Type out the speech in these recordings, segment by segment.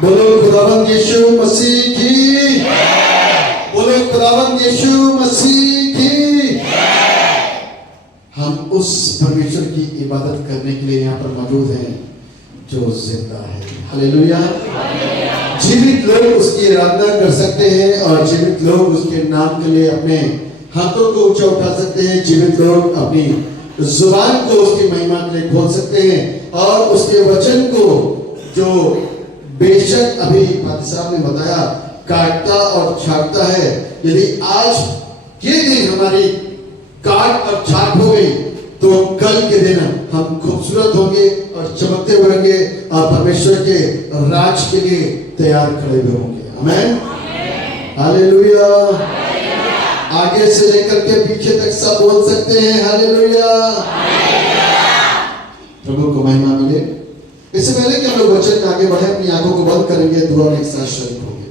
बोलो खुदावंद यीशु मसीह की, बोलो खुदावंद यीशु मसीह की। हम उस परमेश्वर की इबादत करने के लिए यहाँ पर मौजूद हैं जो जिंदा है। हालेलुया। जीवित लोग उसकी आराधना कर सकते हैं और जीवित लोग उसके नाम के लिए अपने हाथों को ऊंचा उठा सकते हैं। जीवित लोग अपनी जुबान को उसकी महिमा के लिए खोल सकते हैं और उसके वचन को जो बेशक अभी फादर साहब ने बताया काटता और छाटता है, यदि आज ये दिन हमारी काट और छाट हो गई तो कल के दिन हम खूबसूरत होंगे और चमकते हुए और परमेश्वर के राज के लिए तैयार खड़े हुए होंगे। आमीन, हालेलुया। आगे से लेकर के पीछे तक सब बोल सकते हैं हालेलुया। प्रभु को महिमा मिले। इससे पहले कि हम लोग वचन में आगे बढ़े, अपनी आंखों को बंद करेंगे, दुआ में एक साथ शरीक होंगे।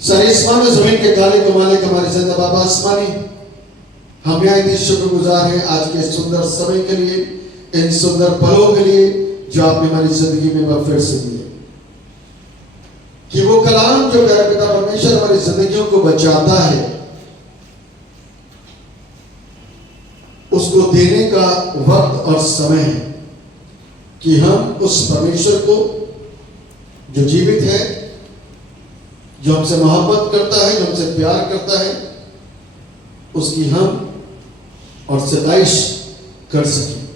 सरिश्मा में जमीन के काले कमाले हमारे जिंदा बाबा आसमानी, हम यहाँ इतने शुक्रगुजार हैं आज के सुंदर समय के लिए, इन सुंदर पलों के लिए जो आपने हमारी जिंदगी में फिर से दिए, कि वो कलाम जो प्यारे पिता परमेश्वर हमारी जिंदगियों को बचाता है, उसको देने का वक्त और समय है कि हम उस परमेश्वर को जो जीवित है, जो हमसे मोहब्बत करता है, जो हमसे प्यार करता है, उसकी हम और सताइश कर सकें,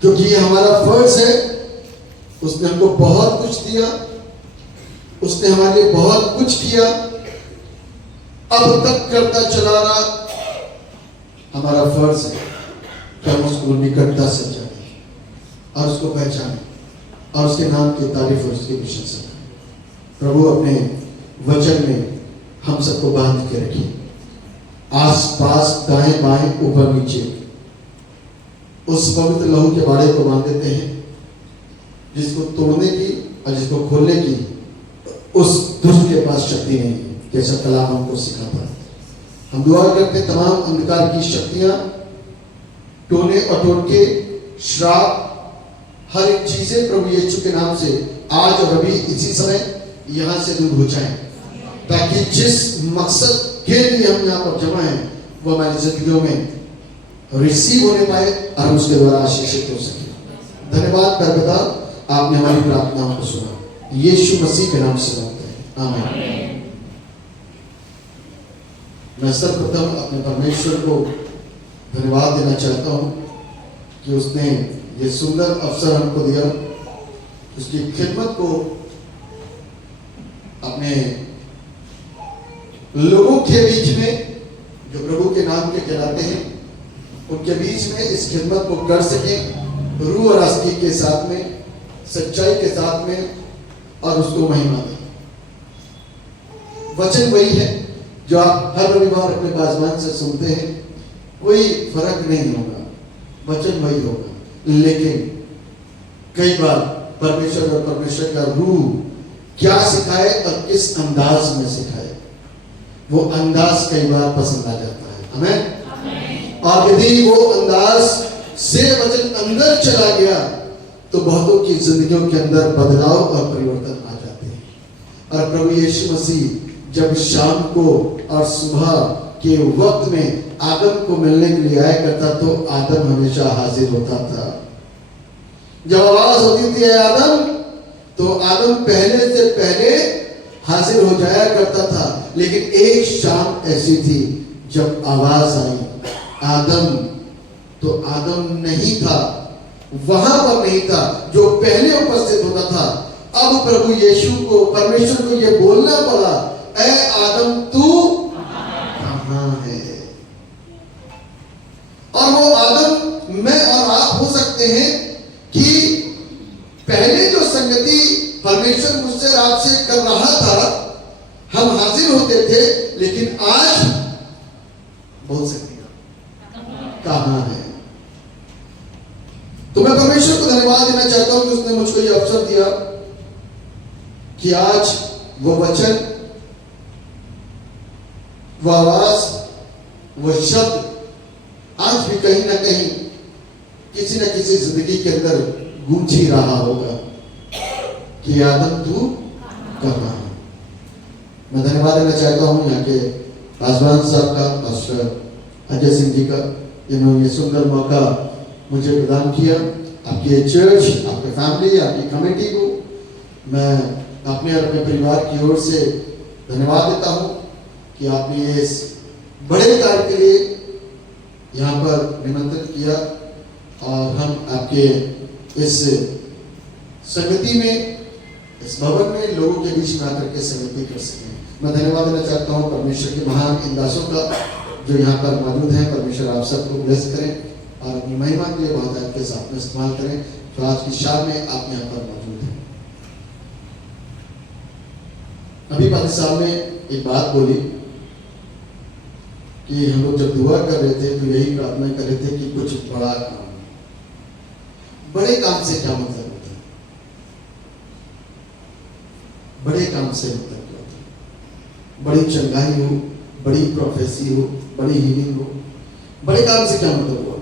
क्योंकि ये हमारा फर्ज है। उसने हमको बहुत कुछ दिया, उसने हमारे लिए बहुत कुछ किया, अब तक करता चला रहा। हमारा फर्ज है कि हम उसको निकटता से जाने और उसको पहचाने और उसके नाम की तारीफ और उसकी प्रशंसा करें। प्रभु अपने वचन में हम सबको बांध के रखिए, आस पास दाएं बाएं ऊपर नीचे उस पवित्र लहू के बाड़े को बांध देते हैं, जिसको तोड़ने की और जिसको खोलने की उस दुष्ट के पास शक्ति नहीं है, जैसा कलाम हमको सिखाता है। हम दुआ करते तमाम अंधकार की शक्तियां, टोने और टोटके, श्राप, हर एक चीजें प्रभु यीशु के नाम से आज और अभी इसी समय यहां से दूर हो जाएं, ताकि जिस मकसद के लिए हम यहाँ पर जमा हैं वो हमारी जिंदगियों में रिसीव होने पाए और उसके द्वारा आशीषित हो सके। धन्यवाद परमेश्वर, आपने हमारी प्रार्थनाओं को सुना, यीशु मसीह के नाम से मांगते हैं, आमीन। मैं सर्वप्रथम अपने परमेश्वर को धन्यवाद देना चाहता हूं कि उसने ये सुंदर अवसर हमको दिया, उसकी खिदमत को अपने लोगों के बीच में जो प्रभु के नाम के कहलाते हैं उनके बीच में इस खिदमत को कर सके, रूह और आस्ती के साथ में, सच्चाई के साथ में, और उसको महिमा दे। वचन वही है जो आप हर रविवार अपने बाजमान से सुनते हैं, कोई फर्क नहीं होगा, वचन वही होगा, लेकिन कई बार परमेश्वर और परमेश्वर का रूह क्या सिखाए और किस अंदाज में सिखाए, वो अंदाज कई बार पसंद आ जाता है। आमीन। और यदि वो अंदाज से वचन अंदर चला गया तो बहुतों की जिंदगियों के अंदर बदलाव और परिवर्तन आ जाते हैं। और प्रभु यीशु मसीह जब शाम को और सुबह के वक्त में आदम को मिलने के लिए आया करता तो आदम हमेशा हाजिर होता था। जब आवाज होती थी आदम, तो आदम पहले से पहले हाजिर हो जाया करता था। लेकिन एक शाम ऐसी थी जब आवाज आई आदम, तो आदम नहीं था, वहां पर नहीं था जो पहले उपस्थित होता था। अब प्रभु यीशु को, परमेश्वर को यह बोलना पड़ा, ऐ आदम तू कहां है? और वो आदम मैं और आप हो सकते हैं कि पहले जो संगति परमेश्वर मुझसे आपसे कर रहा था, हम हाजिर होते थे, लेकिन आज बोल सकते हैं कहां है? तो मैं परमेश्वर को धन्यवाद देना चाहता हूं कि उसने मुझको यह अवसर दिया कि आज वो वचन, वो आवाज, वो शब्द आज भी कहीं ना कहीं किसी न किसी जिंदगी के अंदर गूंज ही रहा होगा कि आदम तू कहाँ है। मैं धन्यवाद देना चाहता हूँ यहाँ के पासवान साहब का, पास्टर अजय सिंह जी का, जिन्होंने ये सुंदर मौका मुझे प्रदान किया। आपके चर्च, आपके फैमिली, आपकी कमेटी को मैं अपने और अपने परिवार की ओर से धन्यवाद देता हूँ कि आपने इस बड़े कार्य के लिए यहाँ पर निमंत्रित किया और हम आपके इस संगति में, इस भवन में लोगों के बीच में आकर के संगति कर सकें। मैं धन्यवाद देना चाहता हूँ परमेश्वर के महान इन दासों का जो यहाँ पर मौजूद हैं। परमेश्वर आप सबको ब्लेस करें और अपनी महिमा के लिए बहुत आपके साथ में इस्तेमाल करें। तो आज की शाम में आप यहाँ पर मौजूद हैं। अभी पादी साहब ने एक बात बोली कि हम लोग जब दुआ कर रहे थे तो यही प्रार्थना कर रहे थे कि कुछ बड़ा काम। बड़े काम से क्या मतलब होता है? बड़े काम से मतलब क्या होता है? बड़ी चंगाई हो, बड़ी प्रोफेसी हो, बड़ी हीलिंग हो, बड़े काम से क्या मतलब हुआ?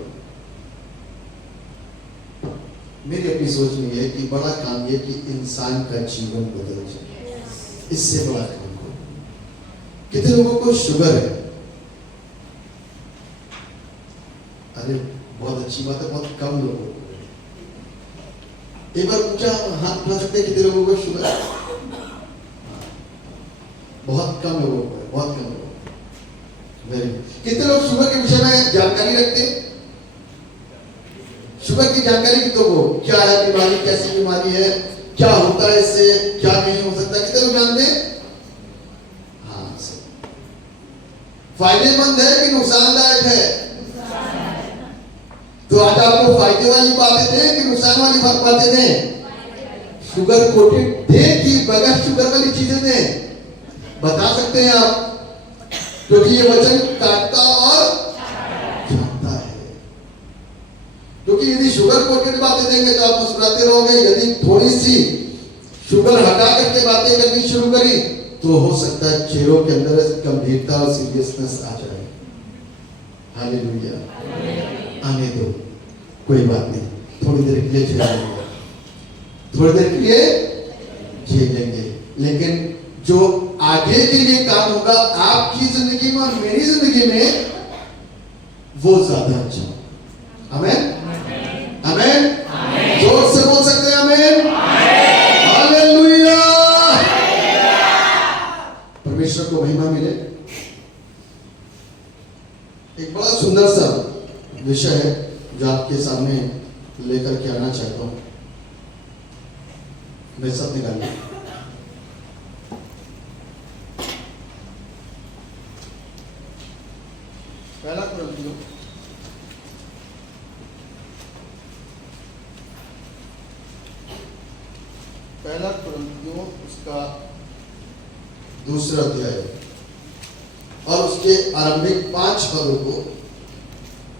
मेरी अपनी सोच में यह है कि बड़ा काम यह कि इंसान का जीवन बदल जाए, इससे बड़ा काम हो। कितने लोगों को शुगर है? अरे बहुत अच्छी बात है, बहुत कम लोगों को। एक बार ऊंचा हाथ उठा सकते हैं, कितने लोगों को शुगर है? बहुत कम लोगों को है, बहुत कम लोगों को। Very good. कितने लोग शुगर के विषय में जानकारी रखते हैं? शुगर की जानकारी की तो वो क्या है बीमारी, कैसी बीमारी है, क्या होता है इससे, क्या नहीं हो सकता, कितने लोग जानते हैं? हाँ, फायदेमंद है कि नुकसानदायक है? तो आज आपको फायदे वाली बातें दें कि नुकसान वाली बातें दें? शुगर कोटेड दे कि बगैर शुगर वाली चीजें दें? बता सकते हैं आप, क्योंकि ये वचन काटता और छांटता है। क्योंकि यदि शुगर कोटेड बातें देंगे तो आप मुस्कुराते रहोगे, यदि थोड़ी सी शुगर हटा करके बातें करनी शुरू करी तो हो सकता है चेहरों के अंदर गंभीरता और सीरियसनेस आ जाए। हालेलुया, आने दो, कोई बात नहीं, थोड़ी देर के लिए झेलेंगे, थोड़ी देर के लिए झेलेंगे, लेकिन जो आगे के लिए काम होगा आपकी जिंदगी में और मेरी जिंदगी में, वो ज्यादा अच्छा। आमेन, आमेन, जोर से बोल सकते हैं आमेन, हालेलुया। परमेश्वर को महिमा मिले। एक बड़ा सुंदर सा विषय है जो आपके सामने लेकर के आना चाहता हूं। मैं सब निकालिए। पहला कुरिन्थियों उसका दूसरा अध्याय और उसके आरंभिक 5 पदों को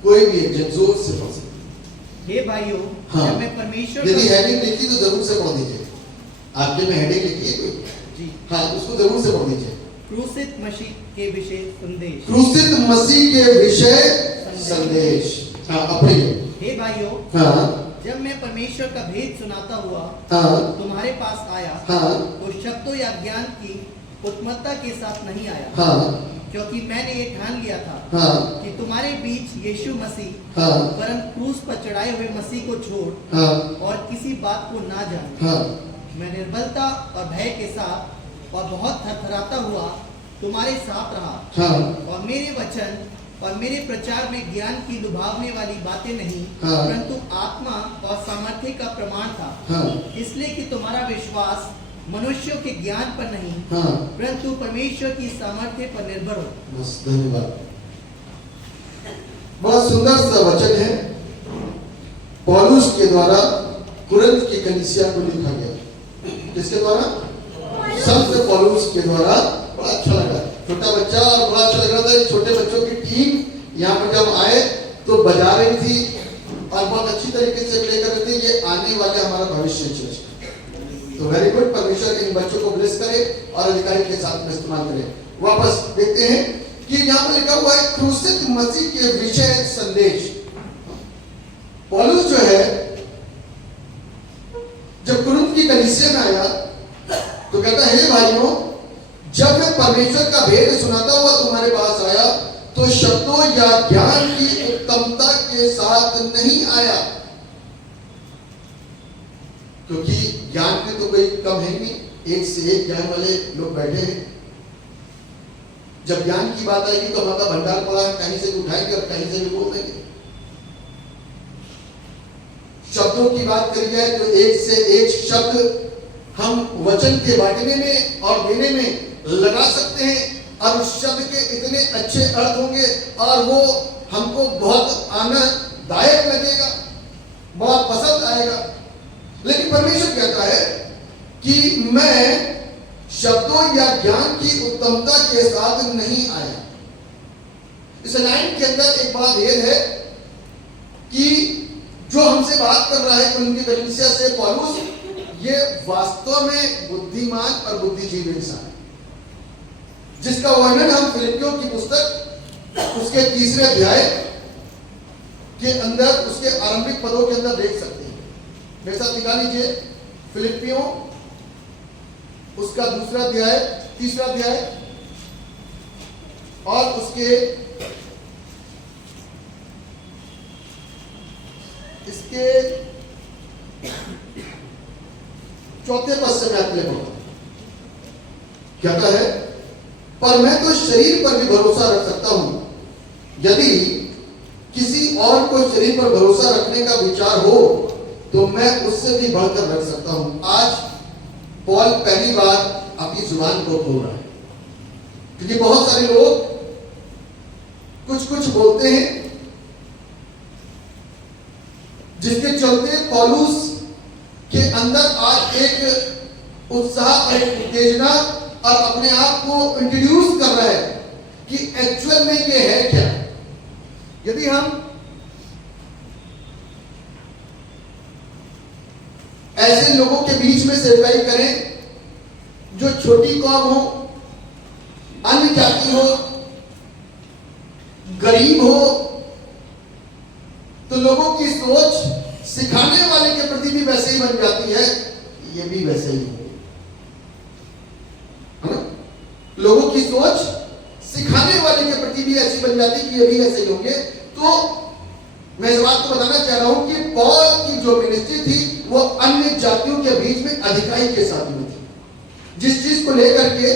कोई भी एक जोर से पढ़ सकते। हे भाइयों, हाँ, जब मैं परमेश्वर यदि हेडिंग लिखी तो जरूर से पढ़ दीजिए। आपके में हेडिंग लिखी है कोई? जी हाँ, उसको जरूर से पढ़ दीजिए। क्रूसित मसीह के विषय संदेश। क्रूसित मसीह के विषय संदेश। हाँ, अपने हे भाइयों, हाँ, जब मैं परमेश्वर का भेद सुनाता हुआ हाँ, तुम्हारे पास आया, हाँ, तो शब्दों या ज्ञान की उत्मत्ता के साथ नहीं आया, हाँ, क्योंकि मैंने ये ठान लिया था हाँ, कि तुम्हारे बीच यीशु मसीह हाँ, वरन क्रूस पर चढ़ाए हुए मसीह को छोड़ हाँ, और किसी बात को ना जाने। हाँ, मैं निर्बलता और भय के साथ और बहुत थरथराता हुआ तुम्हारे साथ रहा, हाँ, और मेरे वचन और मेरे प्रचार में ज्ञान की लुभावने वाली बातें नहीं, हाँ, परंतु आत्मा और सामर्थ्य का प्रमाण था, हाँ, इसलिए कि तुम्हारा विश्वास मनुष्यों के ज्ञान पर नहीं, हाँ, परंतु परमेश्वर की सामर्थ्य पर निर्भर हो। बस, धन्यवाद। बहुत सुंदर सा वचन है, पौलुस के द्वारा कुरिन्थ की कलीसिया को लिखा गया। किसके द्वारा? संत पौलुस के द्वारा। बड़ा अच्छा लगा, छोटा बच्चा और बड़ा अच्छा लग रहा था। छोटे बच्चों की टीम यहाँ पर जब आए तो बजा रही थी और बहुत अच्छी तरीके से प्ले कर रही थी। ये आने वाले हमारा भविष्य चर्च। तो वेरी गुड, परमेश्वर इन बच्चों को ब्लेस करे और अधिकारी के साथ में इस्तेमाल करे। वापस देखते हैं कि यहाँ पर लिखा हुआ है क्रूसित मसीह के विषय संदेश। पौलुस जो है जब कुरिन्थ की कलीसिया में आया तो कहता है, हे भाइयों, जब मैं परमेश्वर का भेद सुनाता हुआ तुम्हारे पास आया तो शब्दों या ज्ञान की उत्तमता के साथ नहीं आया, क्योंकि ज्ञान में तो कोई कम है नहीं, एक से एक ज्ञान वाले लोग बैठे हैं। जब ज्ञान की बात आएगी तो हमारा भंडार पड़ा है, कहीं से भी उठाएंगे और कहीं से भी बोल देंगे। शब्दों की बात करी जाए तो एक से एक शब्द हम वचन के बांटने में और देने में लगा सकते हैं, और उस शब्द के इतने अच्छे अर्थ होंगे और वो हमको बहुत आनंददायक लगेगा, बहुत पसंद आएगा। लेकिन परमेश्वर कहता है कि मैं शब्दों या ज्ञान की उत्तमता के साथ नहीं आया। इस लाइन के अंदर एक बात यह है कि जो हमसे बात कर रहा है उनकी कलीसिया से पौलुस, ये वास्तव में बुद्धिमान और बुद्धिजीवी इंसान है, जिसका वर्णन हम फिलिपियों की पुस्तक उसके 3 अध्याय के अंदर, उसके आरंभिक पदों के अंदर देख सकते हैं। मेरे साथ निकाल लीजिए फिलिपियों उसका 2 अध्याय, 3 अध्याय और उसके इसके 4 पद से मैं आपके लिए बोलूं। कहता है, पर मैं तो शरीर पर भी भरोसा रख सकता हूं, यदि किसी और को शरीर पर भरोसा रखने का विचार हो तो मैं उससे भी बढ़कर रख सकता हूं। आज पौल पहली बार अपनी जुबान को खोल रहा है, क्योंकि बहुत सारे लोग कुछ कुछ बोलते हैं जिसके चलते पौलुस के अंदर आज एक उत्साह, एक उत्तेजना और अपने आप को इंट्रोड्यूस कर रहा है कि एक्चुअल में ये है क्या। यदि हम ऐसे लोगों के बीच में सेवकाई करें जो छोटी कौम हो, अन्य जाति हो, गरीब हो, तो लोगों की सोच सिखाने वाले के प्रति भी वैसे ही बन जाती है, ये भी वैसे ही होंगे, है ना? लोगों की सोच सिखाने वाले के प्रति भी ऐसी बन जाती है कि ये भी ऐसे ही होंगे। तो मैं इस बात को बताना चाह रहा हूं कि पौल की जो मिनिस्ट्री थी वो अन्य जातियों के बीच में अधिकाई के साथ में थी, जिस चीज को लेकर के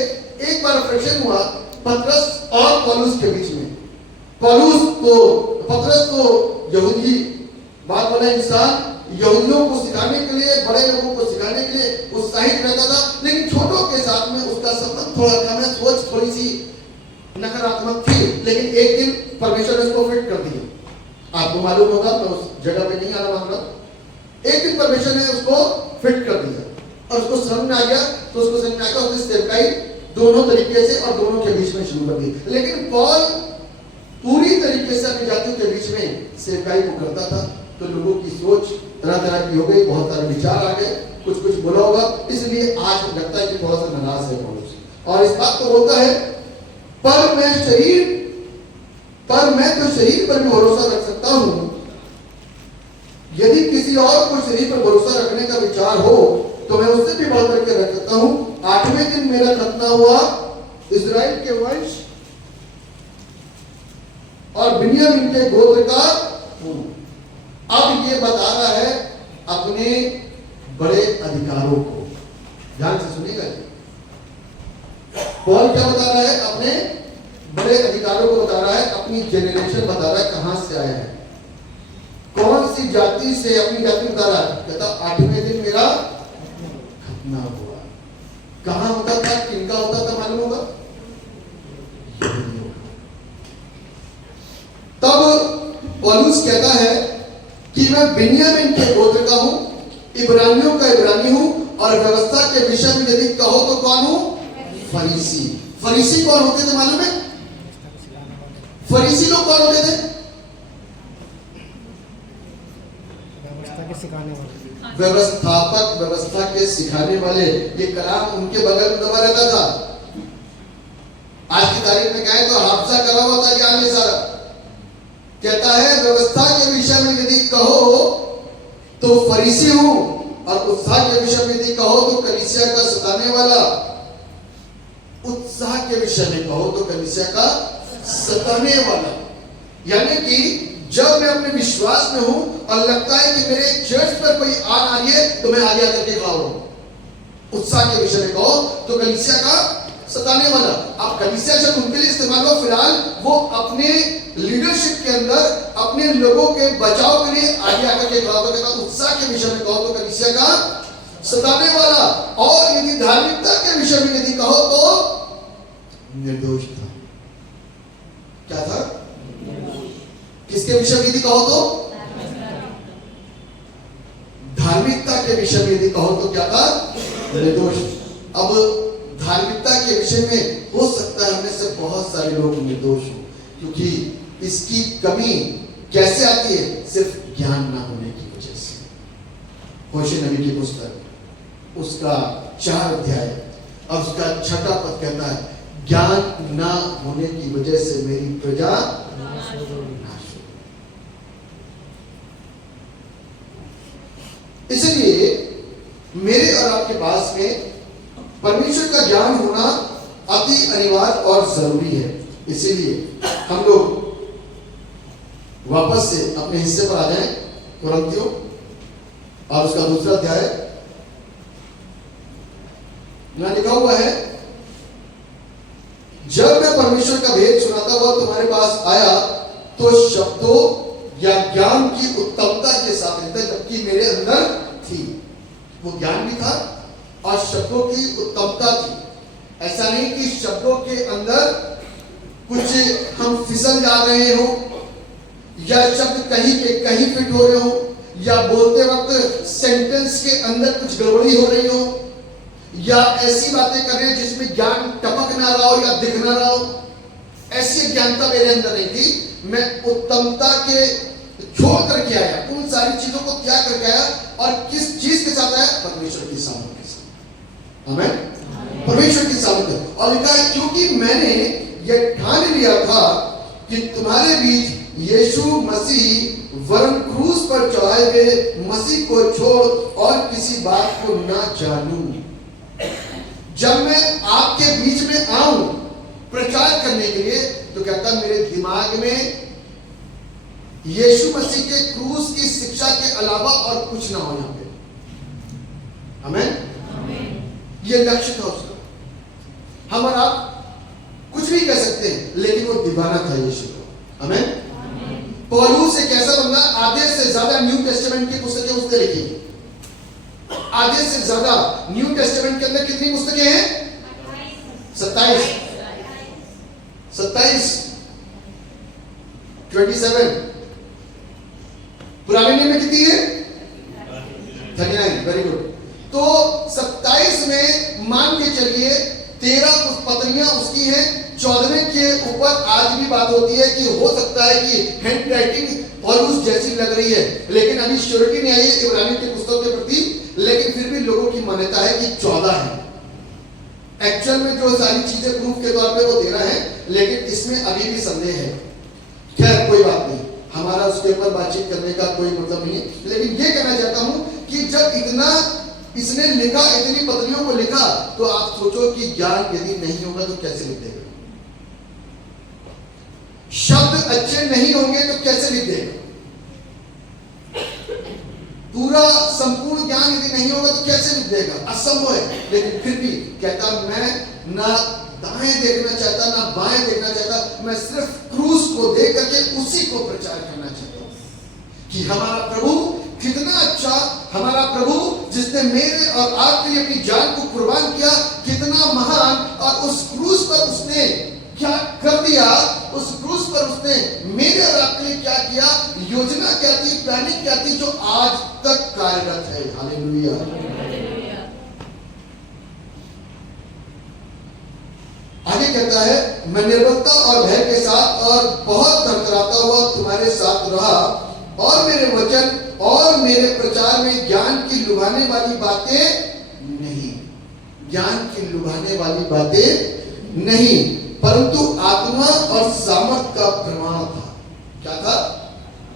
एक बार फ्रिक्शन हुआ पतरस और पौलुस के बीच में। पतरस तो यहूदी बात वाला इंसान, यहूदियों को सिखाने के लिए, बड़े लोगों को सिखाने के लिए उत्साहित रहता था, लेकिन छोटों के साथ में उसका संबंध थोड़ा कम है, सोच थोड़ी सी नकारात्मक थी। लेकिन एक दिन परमेश्वर ने उसको फिट कर दिया। आपको मालूम होगा, मैं उस जगह पे नहीं आना मांग रहा। एक दिन परमेश्वर ने उसको फिट कर दिया और उसको समझ में आ गया, तो उसको समझ में आकर उसने सेवकाई दोनों तरीके से और दोनों के बीच में शुरू कर दी। लेकिन पौल पूरी तरीके से अपनी जातियों के बीच में सेवकाई को करता था, तो लोगों की सोच तरह तरह की हो गई, बहुत सारे विचार आ गए, कुछ कुछ बोला होगा, इसलिए आज लगता है कि थोड़ा सा नाराज है पौलुस। और इस बात को बोलता है, पर मैं तो शरीर पर भी भरोसा रख सकता हूं, यदि किसी और को शरीर पर भरोसा रखने का विचार हो तो मैं उससे भी बढ़ करके रख सकता हूं। 8वें दिन मेरा खतना हुआ, इस्राएल के वंश और बिन्यामीन के गोत्र का हूं। अब ये बता रहा है अपने बड़े अधिकारों को, ध्यान से सुनिएगा। पौल क्या बता रहा है? अपने बड़े अधिकारों को बता रहा है, अपनी जेनरेशन बता रहा है, कहां से आया है, कौन सी जाति से, अपनी जाति बता रहा है। कहता 8वें दिन मेरा खतना हुआ। कहां होता था, किनका होता था मालूम होगा? तब पौलुस कहता है कि मैं बिन्यामीन के गोत्र का हूं, इब्रानियों का इब्रानी हूं, और व्यवस्था के विषय में यदि कहो तो कौन हूं? फरीसी। फरीसी कौन होते थे मालूम है? फरीसी लोग कौन होते थे? व्यवस्थापक, व्यवस्था के सिखाने वाले। ये कलाम उनके बगल में दबा रहता था। आज की तारीख में कहें तो हाफजा करा हुआ था ज्ञान में सारा, कहता है व्यवस्था के विषय में यदि कहो तो फरीसी हूं, और उत्साह के विषय में यदि कहो तो कलीसिया का सताने वाला। उत्साह के विषय में कहो तो कलीसिया का सताने वाला, यानी कि जब मैं अपने विश्वास में हूं और लगता है कि मेरे चर्च पर कोई आ रही है तो मैं आगे आकर के खड़ा हूं। उत्साह के विषय में कहो तो कलीसिया का सताने वाला। आप कलीसिया शब्द उनके लिए इस्तेमाल हो, फिलहाल वो अपने लीडरशिप के अंदर अपने लोगों के बचाव के लिए आगे आकर के खड़ा होगा। उत्साह के विषय में कहो तो कलीसिया का सताने वाला, और यदि धार्मिकता के विषय में यदि कहो तो निर्दोष था। क्या था? किसके विषय में यदि कहो तो? धार्मिकता के विषय में यदि कहो तो क्या था? निर्दोष। अब धार्मिकता के विषय में हो सकता है हमें से बहुत सारे लोग निर्दोष हो, क्योंकि इसकी कमी कैसे आती है? सिर्फ ज्ञान ना होने की वजह से। होशे नबी की पुस्तक उसका 4 अध्याय और उसका 6 पद कहता है, ज्ञान ना होने की वजह से मेरी प्रजा नाश हो। इसलिए मेरे और आपके पास में परमेश्वर का ज्ञान होना अति अनिवार्य और जरूरी है। इसीलिए हम लोग वापस से अपने हिस्से पर आ जाएं, कुरिन्थियों और उसका 2 अध्याय। यहां लिखा हुआ है, जब मैं परमेश्वर का भेद सुनाता हुआ तुम्हारे पास आया तो शब्दों या ज्ञान की उत्तमता के साथ रहता, जबकि मेरे अंदर थी। वो ज्ञान भी था और शब्दों की उत्तमता थी। ऐसा नहीं कि शब्दों के अंदर कुछ हम फिसल जा रहे हो, या शब्द कहीं के कहीं फिट हो रहे हो, या बोलते वक्त सेंटेंस के अंदर कुछ गड़बड़ी हो रही हो, या ऐसी बातें कर रहे हैं जिसमें ज्ञान टपक ना रहा हो या दिख ना रहा हो। ऐसी ज्ञानता मेरे अंदर नहीं थी। मैं उत्तमता के छोड़ करके आया, उन सारी चीजों को त्याग करके आया, और किस चीज के साथ आया? परमेश्वर की सामर्थ्य के साथ। आमेन। परमेश्वर की सामर्थ्य। और लिखा है, क्योंकि मैंने यह ठान लिया था कि तुम्हारे बीच यीशु मसीह वरन क्रूस पर चढ़ाए गए मसीह को छोड़ और किसी बात को ना जानूं। जब मैं आपके बीच में आऊं प्रचार करने के लिए, तो कहता मेरे दिमाग में यीशु मसीह के क्रूस की शिक्षा के अलावा और कुछ ना हो यहां पे। आमेन। ये लक्ष्य था उसका। हम और आप कुछ भी कह सकते हैं, लेकिन वो दीवाना था यीशु को। आमेन। पौलुस एक ऐसा बंदा, आधे से ज्यादा न्यू टेस्टामेंट की पुस्तकें उसने लिखी। आधे से ज्यादा न्यू टेस्टामेंट के अंदर कितनी पुस्तकें हैं? 27 27। पुराने नियम में कितनी है? 39। Very good. तो 27 में मान के चलिए 13 पत्रियां उसकी हैं। 14वें के ऊपर आज भी बात होती है कि हो सकता है कि हैंड राइटिंग पौलुस जैसी लग रही है, लेकिन अभी श्योरिटी नहीं आई है इब्रानियों की पुस्तक के प्रति, लेकिन फिर भी लोगों की मान्यता है कि 14 है। एक्चुअल में जो सारी चीजें प्रूफ के तौर पे वो 13 है, लेकिन इसमें अभी भी संदेह है। खैर कोई बात नहीं, हमारा उसके ऊपर बातचीत करने का कोई मतलब नहीं है, लेकिन ये कहना चाहता हूं कि जब इतना इसने लिखा, इतनी पत्रियों को लिखा, तो आप सोचो कि ज्ञान यदि नहीं होगा तो कैसे लिख देगा? शब्द अच्छे नहीं होंगे तो कैसे लिख देगा? पूरा संपूर्ण ज्ञान यदि नहीं होगा तो कैसे लिख देगा? असंभव है। लेकिन फिर भी कहता मैं ना दाएं देखना चाहता ना बाएं देखना चाहता, मैं सिर्फ क्रूस को देख करके उसी को प्रचार करना चाहता हूं कि हमारा प्रभु कितना अच्छा, हमारा प्रभु जिसने मेरे और आपके लिए अपनी जान को कुर्बान किया, कितना महान, और उस क्रूस पर उसने क्या कर दिया, उस क्रूस पर उसने मेरे और आपके लिए क्या किया, योजना क्या थी, प्लानिंग क्या थी, जो आज तक कार्यरत है। हालेलुया। आगे कहता है, मैं निर्बलता और भय के साथ और बहुत थरथराता हुआ तुम्हारे साथ रहा, और मेरे वचन और मेरे प्रचार में ज्ञान की लुभाने वाली बातें नहीं, ज्ञान की लुभाने वाली बातें नहीं, परंतु आत्मा और सामर्थ का प्रमाण था। क्या था?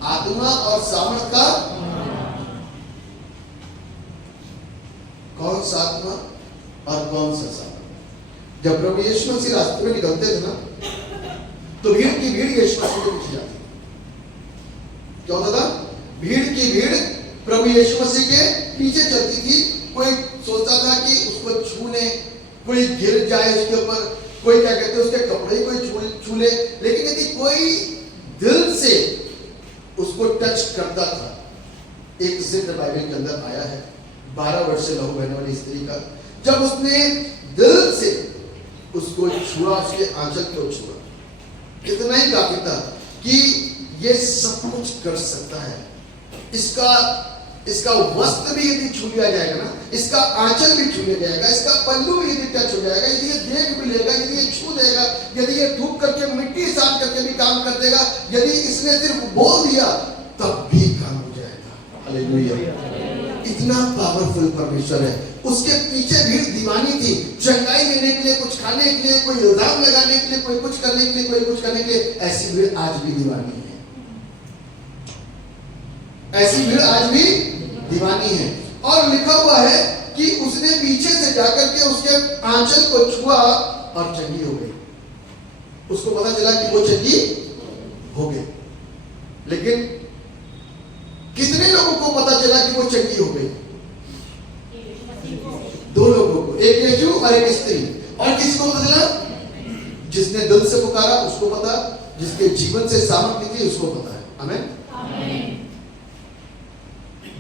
आत्मा और सामर्थ का। कौन सा आत्मा और कौन सा सामर्थ? जब प्रभु यीशु मसीह रास्ते में निकलते थे ना, तो भीड़ की भीड़ यीशु मसीह के पीछे जाती। क्या होता था? भीड़ की भीड़ प्रभु यीशु मसीह के पीछे चलती थी। कोई सोचता था कि उसको छू ले, कोई गिर जाए उसके ऊपर, कोई क्या कहते हैं उसके कपड़े कोई छू ले, लेकिन यदि कोई दिल से उसको टच करता था। एक जिक्र बाइबल के अंदर आया है 12 वर्ष से लहू बहने वाली स्त्री का, जब उसने दिल से उसको छुआ, उसके आंचल को छुआ, इतना ही काफी था कि ये सब कुछ कर सकता है। इसका वस्त्र भी यदि छू लिया जाएगा ना, इसका आंचल भी छू लिया जाएगा, इसका पल्लू भी यदि टच हो जाएगा, यदि ये देख भी लेगा, यदि ये छू देगा, यदि ये धूप करके मिट्टी साफ करके भी काम कर देगा, यदि इसने सिर्फ बोल दिया तब भी काम हो जाएगा। हालेलुया! इतना पावरफुल परमेश्वर है। उसके पीछे भीड़ दीवानी थी, चंगाई लेने के लिए, कुछ खाने के लिए, कोई इल्जाम लगाने के लिए, कोई कुछ करने के लिए, कोई कुछ करने के लिए। ऐसी भीड़ आज भी दीवानी है, ऐसी भीड़ आज भी दीवानी है। और लिखा हुआ है कि उसने पीछे से जाकर के उसके आंचल को छुआ और चंगी हो गई। उसको पता चला कि वो चंगी हो गई। लेकिन कितने लोगों को पता चला कि वो चंगी हो गई? 2 लोगों को, एक यीशु और एक स्त्री। और किसी को पता चला? जिसने दिल से पुकारा उसको पता, जिसके जीवन से सामर्थ निकली उसको पता है। आमीन।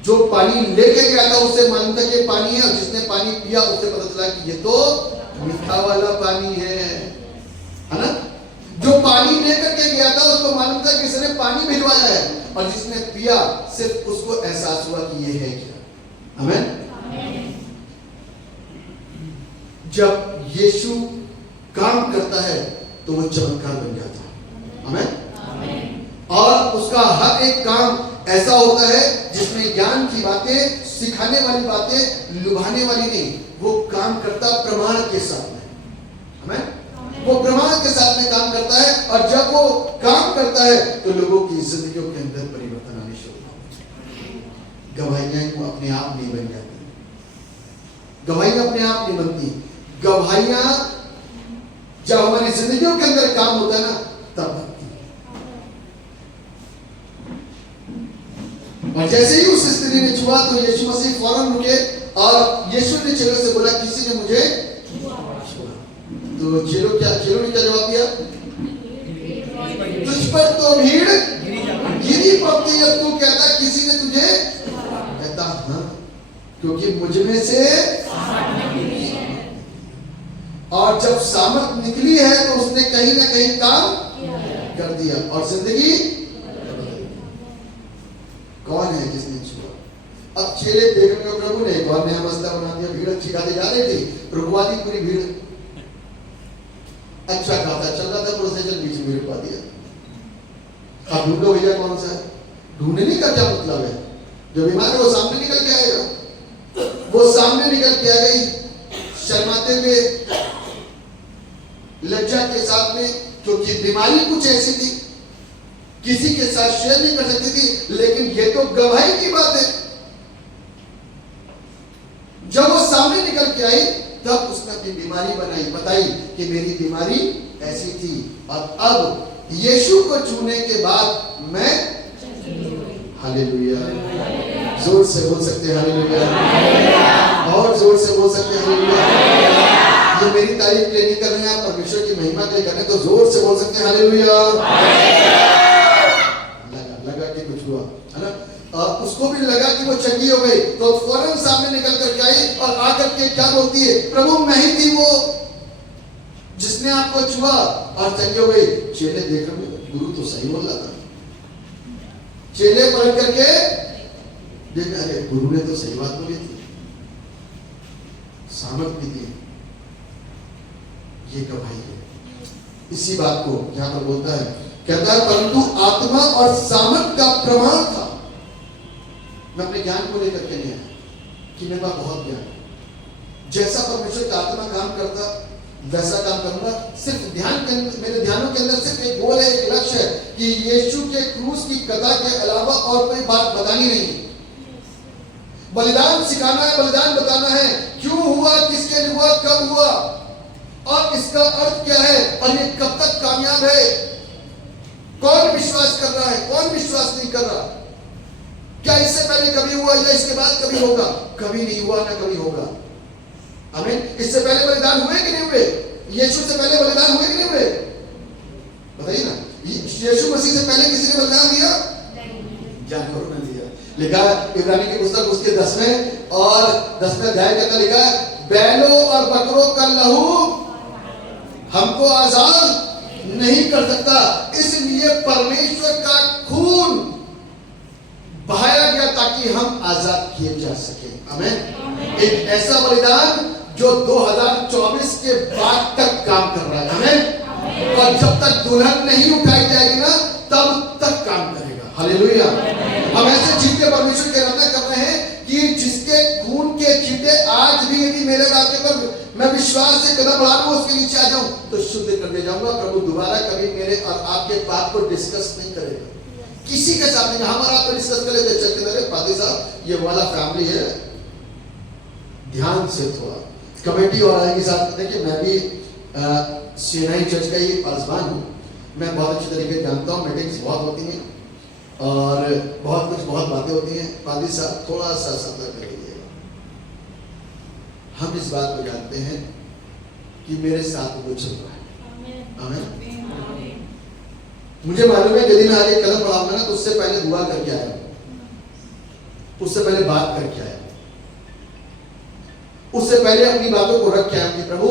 जो पानी लेके गया था उसे मालूम था कि पानी है, और जिसने पानी पिया उसे पता चला कि ये तो मीठा वाला पानी है ना? जो पानी लेकर के गया था उसको मालूम था कि इसने पानी भिजवाया है, और जिसने पिया सिर्फ उसको एहसास हुआ कि ये है क्या। आमीन। जब यीशु काम करता है तो वो चमत्कार बन जाता है। आमीन। और उसका हर एक काम ऐसा होता है जिसमें ज्ञान की बातें, सिखाने वाली बातें, लुभाने वाली नहीं। वो काम करता प्रमाण के साथ में। आमीन। वो प्रमाण के साथ में काम करता है, और जब वो काम करता है तो लोगों की जिंदगियों के अंदर परिवर्तन आने शुरू होता है। गवाहियां वो अपने आप नहीं बन जाती, गवाहियां अपने आप नहीं बनती। गवाहियां जब हमारी जिंदगियों के अंदर काम होता है ना, तब बनती है। और जैसे ही उस स्त्री ने छुआ तो यीशु मसीह फौरन रुके, और यीशु ने चेलों से बोला, किसी ने मुझे छुआ। तो चेलों ने क्या जवाब दिया? तुझ पर तो भीड़ गिरी पड़ती है, तू कहता किसी ने तुझे? कहता हाँ, क्योंकि मुझ में से। और जब सामर्थ निकली है तो उसने कहीं ना कहीं काम कर दिया और जिंदगी। कौन है जिसने छुआ? अब चेले देख रहे हो, प्रभु ने एक और नया मसला बना दिया। भीड़ अच्छी खाती जा रही थी, रुकवा दी पूरी भीड़। अच्छा खाता चल रहा था, प्रोसेजर बीच में रुकवा दिया। अब ढूंढो भैया कौन सा है? ढूंढने का क्या मतलब है? जो बीमार है वो सामने निकल के आएगा। वो सामने निकल के आ गई, शर्माते हुए, लज्जा के साथ में, क्योंकि बीमारी कुछ ऐसी थी किसी के साथ शेयर नहीं कर सकती थी। लेकिन ये तो गवाही की बात है। जब वो सामने निकल के आई तब उसने अपनी बीमारी बताई कि मेरी बीमारी ऐसी थी, और अब यीशु को छूने के बाद मैं। हालेलुया! जोर से बोल सकते हैं हालेलुया, और जोर से बोल सकते हैं हालेलुया। ये मेरी तारीफ के लिए नहीं कर रहे हैं, आप परमेश्वर की महिमा के लिए कर रहे हैं, तो जोर से बोल सकते हैं हालेलुया। लगा कि कुछ हुआ है ना? उसको भी लगा कि वो चंगी हो गई, तो फौरन सामने निकल कर आई और आकर के क्या बोलती है? प्रभु मैं ही थी वो जिसने आपको छुआ और चंगी हो गई। चेले देख रहे, गुरु तो सही बोल रहा था। चेले पलट करके देख, अरे गुरु ने तो सही बात बोली थी, सामर्थ भी थी। ये गवाही है। इसी बात को यहां पर बोलता है, कहता है परंतु आत्मा और सामर्थ का प्रमाण था। मैं अपने ज्ञान को लेकर के नहीं आया कि मेरे पास बहुत ज्ञान है। जैसा परमेश्वर का आत्मा काम करता वैसा काम करूंगा। सिर्फ मेरे ध्यानों के अंदर सिर्फ एक गोल है, एक लक्ष्य है कि यीशु के क्रूस की कथा के अलावा और कोई बात बतानी नहीं। बलिदान सिखाना है, बलिदान बताना है, क्यों हुआ, किसके लिए हुआ, कब हुआ और इसका अर्थ क्या है और ये कब तक कामयाब है। कौन विश्वास कर रहा है, कौन विश्वास नहीं कर रहा। क्या इससे पहले कभी हुआ या इसके बाद कभी होगा? कभी नहीं हुआ, ना कभी होगा। आमीन। इससे पहले बलिदान हुए कि नहीं हुए? यीशु से पहले बलिदान हुए कि नहीं हुए? बताइए ना। यीशु मसीह से पहले किसी ने बलिदान दिया? जानवरों ने दिया। लिखा इब्रानी की पुस्तक उसके 10वें और 10वें अध्याय के अंदर लिखा है, बैलों और बकरों का लहू हमको आजाद नहीं कर सकता, इसलिए परमेश्वर का खून बहाया गया ताकि हम आजाद किए जा सके। आमीन। एक ऐसा बलिदान जो 2024 के बाद तक काम कर रहा है। आमीन। और जब तक दुल्हन नहीं उठाई जाएगी ना, तब तक काम करेगा। हालेलुया। हम ऐसे जीव के परमेश्वर की आराधना कर रहे हैं कि जिसके खून के छींटे आज भी यदि मेरे रास्ते पर मैं विश्वास से कदम बढ़ा लूं, उसके नीचे आ जाऊं तो शुद्ध कर दे जाऊंगा। प्रभु दोबारा कभी मेरे और आपके बात को डिस्कस नहीं करेगा, किसी के साथ नहीं। हमारा आप डिस्कस कर लेते चलते रहे, पादी साहब ये वाला फैमिली है, ध्यान से थोड़ा कमेटी और आएगी साथ। देखिए मैं भी सेनाई चर्च का ही पासवान हूँ, मैं बहुत अच्छी तरीके से जानता हूँ। मीटिंग्स बहुत होती हैं और बहुत बातें होती हैं। पादी साहब थोड़ा सा सतर्क रहिए। हम इस बात को जानते हैं कि मेरे साथ वो चल रहा है। आमीन। मुझे मालूम है यदि मैं आगे कदम बढ़ाऊंगा ना, तो उससे पहले दुआ करके आया, उससे पहले बात करके आया, उससे पहले अपनी बातों को रख के आया कि प्रभु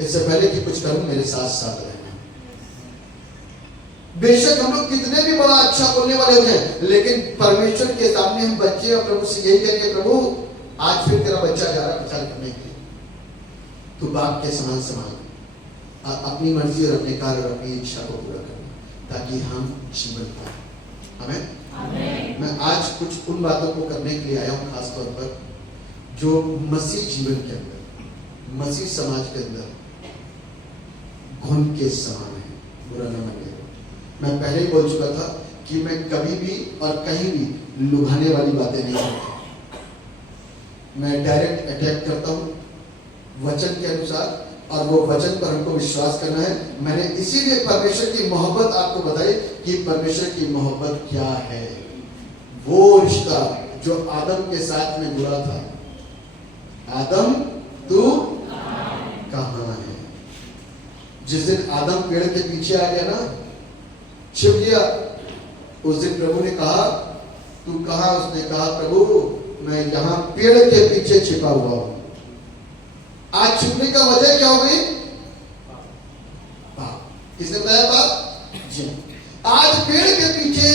इससे पहले कि कुछ करूं मेरे साथ साथ रहना। बेशक हम लोग कितने भी बड़ा अच्छा बोलने वाले हो जाए, लेकिन परमेश्वर के सामने हम बच्चे और प्रभु से यही कहेंगे, प्रभु आज फिर तेरा बच्चा जा रहा प्रचार करने के लिए, तू बाप के समान समान अपनी मर्जी और अपने कार्य और अपनी इच्छा को पूरा करना ताकि हम जीवन पाए। आमीन। मैं आज कुछ उन बातों को करने के लिए आया हूं, खासतौर पर जो मसीह जीवन के अंदर, मसीह समाज के अंदर घुन के समान है। बुरा न मानिए, मैं पहले ही बोल चुका था कि मैं कभी भी और कहीं भी लुभाने वाली बातें नहीं करता। मैं डायरेक्ट अटैक करता हूं वचन के अनुसार, और वो वचन पर हमको विश्वास करना है। मैंने इसीलिए परमेश्वर की मोहब्बत आपको बताई कि परमेश्वर की मोहब्बत क्या है। वो रिश्ता जो आदम के साथ में जुड़ा था, आदम तू कहां है। जिस दिन आदम पेड़ के पीछे आ गया ना, छिप गया, उस दिन प्रभु ने कहा तू कहां? उसने कहा प्रभु मैं यहां पेड़ के पीछे छिपा हुआ हूं। आज छुपने का वजह क्या हो गई? पाप। किसने बताया पाप? जी। आज पेड़ के पीछे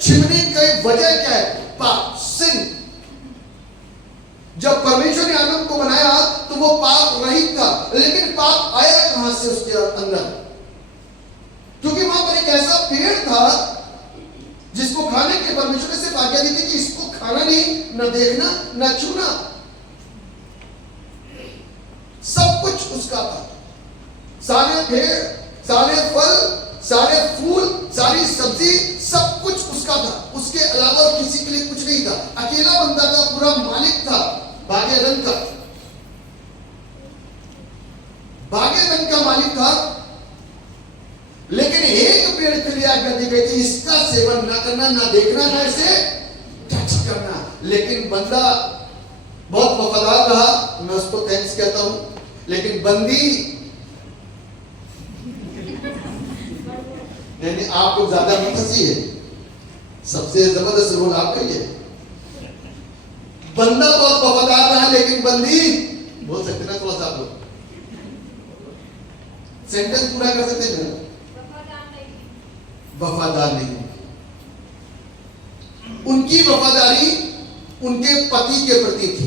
छिपने की वजह क्या है? पाप, सिन। जब परमेश्वर ने आदम को बनाया तो वो पाप रहित था, लेकिन पाप आया कहां से उसके अंदर? क्योंकि वहां पर एक ऐसा पेड़ था जिसको खाने के परमेश्वर ने सिर्फ आज्ञा दी थी कि इसको खाना नहीं, न देखना, न छूना। सब कुछ उसका था, सारे पेड़, सारे फल, सारे फूल, सारी सब्जी, सब कुछ उसका था। उसके अलावा और किसी के लिए कुछ नहीं था। अकेला बंदा था, पूरा मालिक था, बागे रंग का, बागे रंग का मालिक था। लेकिन एक पेड़ के लिए आज्ञा दी गई थी, इसका सेवन ना करना, ना देखना, ना इसे टच करना। लेकिन बंदा बहुत वफादार रहा, मैं उसको थैंक्स कहता हूं। लेकिन बंदी नहीं, आप लोग ज्यादा मत हंसिए, सबसे जबरदस्त रोल आपका ही है। बंदा बहुत वफादार रहा, लेकिन बंदी, बोल सकते ना थोड़ा सा आप लोग, सेंटेंस पूरा कर सकते हैं? वफादार नहीं। उनकी वफादारी उनके पति के प्रति थी।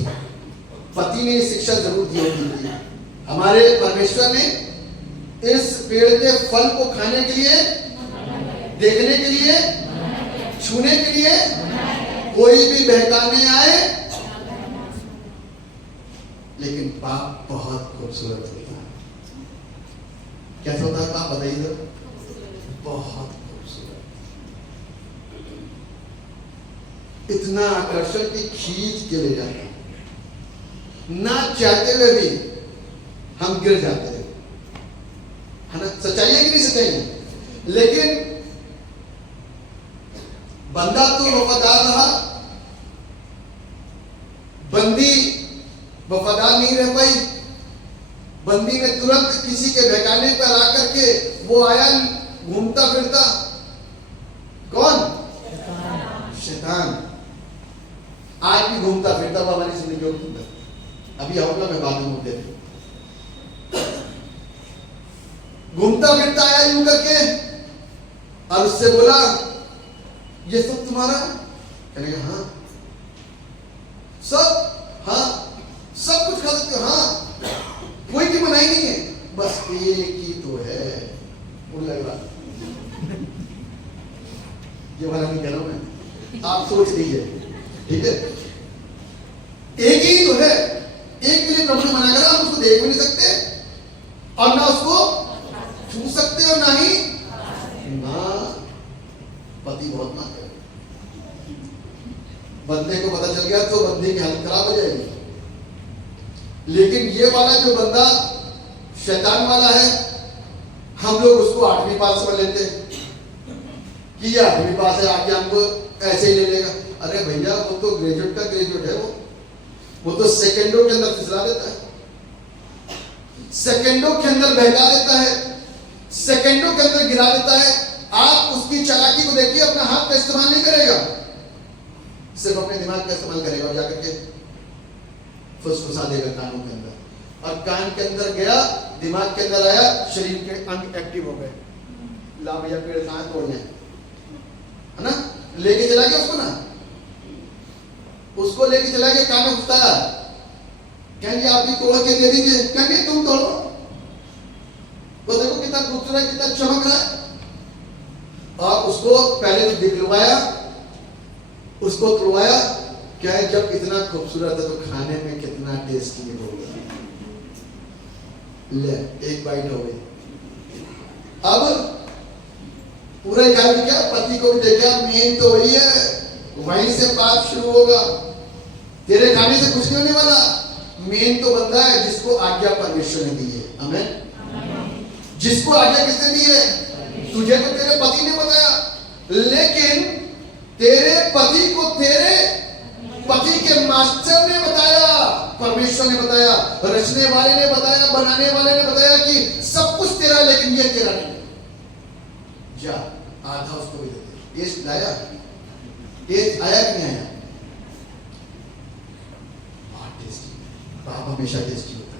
पति ने शिक्षा जरूर दी होती थी। हमारे परमेश्वर ने इस पेड़ के फल को खाने के लिए, देखने के लिए, छूने के लिए, कोई भी बहकाने आए। लेकिन पाप बहुत खूबसूरत होता है। कैसा होता है? आप बताइए जरा। बहुत खूबसूरत, इतना आकर्षण की खींच के ले जाता, ना चाहते हुए भी हम गिर जाते हैं, है ना? सच्चाई है कि नहीं सच्चाई है? लेकिन बंदा तो वफादार रहा, बंदी वफादार नहीं रह पाई। बंदी ने तुरंत किसी के बहकाने पर आकर के वो आया घूमता फिरता, कौन? शैतान। आज भी घूमता फिरता हुआ हमारी जिंदगी के अंदर। अभी आऊंगा मैं बाद में मुद्दे पे। घूमता फिरता आया यूं करके और उससे बोला, ये सब तुम्हारा? कहने लगा हाँ। सब? हाँ। सब कुछ खा सकते हो? हाँ। कोई की मनाही नहीं है, बस एक ही तो है। बोलने लगा, ये वाला नहीं कह रहा हूं मैं, आप सोच लीजिए, ठीक है? एक ही तो है। एक के लिए प्रभु ने मना करा, हम उसको देख भी नहीं सकते और ना उसको छू सकते और ना ही ना पति बहुत मांग है। बंदे को पता चल गया तो बंदे की हालत खराब हो जाएगी। लेकिन ये वाला जो बंदा शैतान वाला है, हम लोग उसको 8वीं पास समझ लेते हैं कि ये 8वीं पास है, आके हमको ऐसे ही ले लेगा। अरे भैया, वो तो ग्रेजुएट का ग्रेजुएट है। वो तो सेकंडों के अंदर फिसला देता है, सेकंडों के अंदर बहका देता है, सेकंडों के अंदर गिरा देता है। आप उसकी चालाकी को देखिए, अपना हाथ का इस्तेमाल नहीं करेगा, सिर्फ अपने दिमाग का इस्तेमाल करेगा और जाकर के फुसफुसा देगा कानों के अंदर, और कान के अंदर गया, दिमाग के अंदर आया, शरीर के अंग एक्टिव हो गए। ला भैया पेड़ कहां तोड़ने, है ना? लेके चला गया उसको, ना उसको लेके चला गया, कान में घुसता, कहेंगे आप भी तोड़ के दे दीजिए, कहेंगे तुम तोड़ो, वो देखो कितना खूबसूरत, कितना चमक रहा है। और उसको पहले तो दिखलवाया, उसको तुड़वाया, क्या है, जब इतना खूबसूरत है तो खाने में कितना टेस्टी होगा। ले एक बाइट हो गई। अब पूरा गाय क्या, पति को भी देखा, मेन तो वही है, वहीं से बात शुरू होगा। तेरे खाने से कुछ नहीं होने वाला, मेन तो बंदा है जिसको आज्ञा परमेश्वर ने दी है। आमीन। जिसको आज्ञा किसने दी है? तुझे तो तेरे पति ने बताया, लेकिन तेरे पति को तेरे पति के मास्टर ने बताया, परमेश्वर ने बताया, रचने वाले ने बताया, बनाने वाले ने बताया कि सब कुछ तेरा है, लेकिन ये तेरा नहीं है। जा आधा उसको भी दे दे। टेस्ट लाया? टेस्ट आया कि नहीं आया? बहुत टेस्टी। पाप हमेशा टेस्टी होता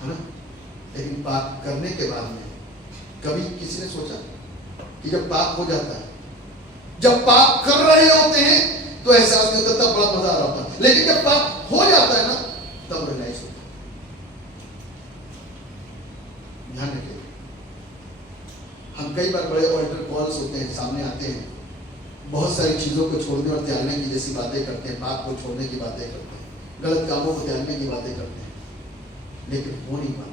है ना? लेकिन पाप करने के बाद में कभी किसी ने सोचा कि जब पाप हो जाता है, जब पाप कर रहे होते हैं तो एहसास नहीं होता, तब बड़ा मजा आ रहा होता है, लेकिन जब पाप हो जाता है ना, तब रियलाइज होता है। ध्यान रखिए, हम कई बार बड़े ऑल्टर कॉल्स होते हैं, सामने आते हैं, बहुत सारी चीजों को छोड़ने और त्यागने की जैसी बातें करते हैं, पाप को छोड़ने की बातें करते हैं, गलत कामों को त्यागने की बातें करते हैं, लेकिन हो नहीं पाता।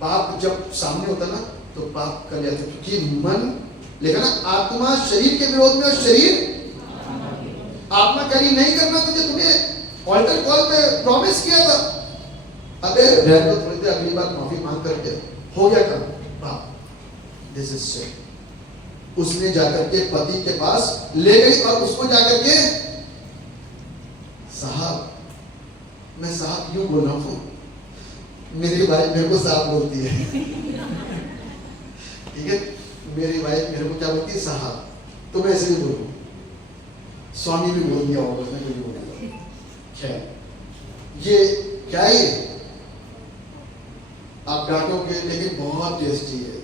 पाप जब सामने होता ना, तो पाप कर जाते, क्योंकि मन लिखा ना, आत्मा शरीर के विरोध में और शरीर आत्मा करी नहीं करना तुझे, तुम्हें ऑल्टर कॉल पे प्रॉमिस किया था। अबे रहने दो थोड़ी देर, अगली बार माफी मांग करके हो गया काम, पाप। दिस इज सिन। उसने जाकर के पति के पास ले गई और उसको जाकर के, साहब, मैं साहब क्यों बोल रहा हूं, मेरी वाइफ मेरे को साहब बोलती है, ठीक है? मेरी वाइफ मेरे को क्या बोलती है? साहब। तो मैं ऐसे ही बोलूं, स्वामी भी बोल दिया होगा उसने, कोई बोल दिया। खैर, ये क्या है? आप डांटोगे, लेकिन बहुत टेस्टी है,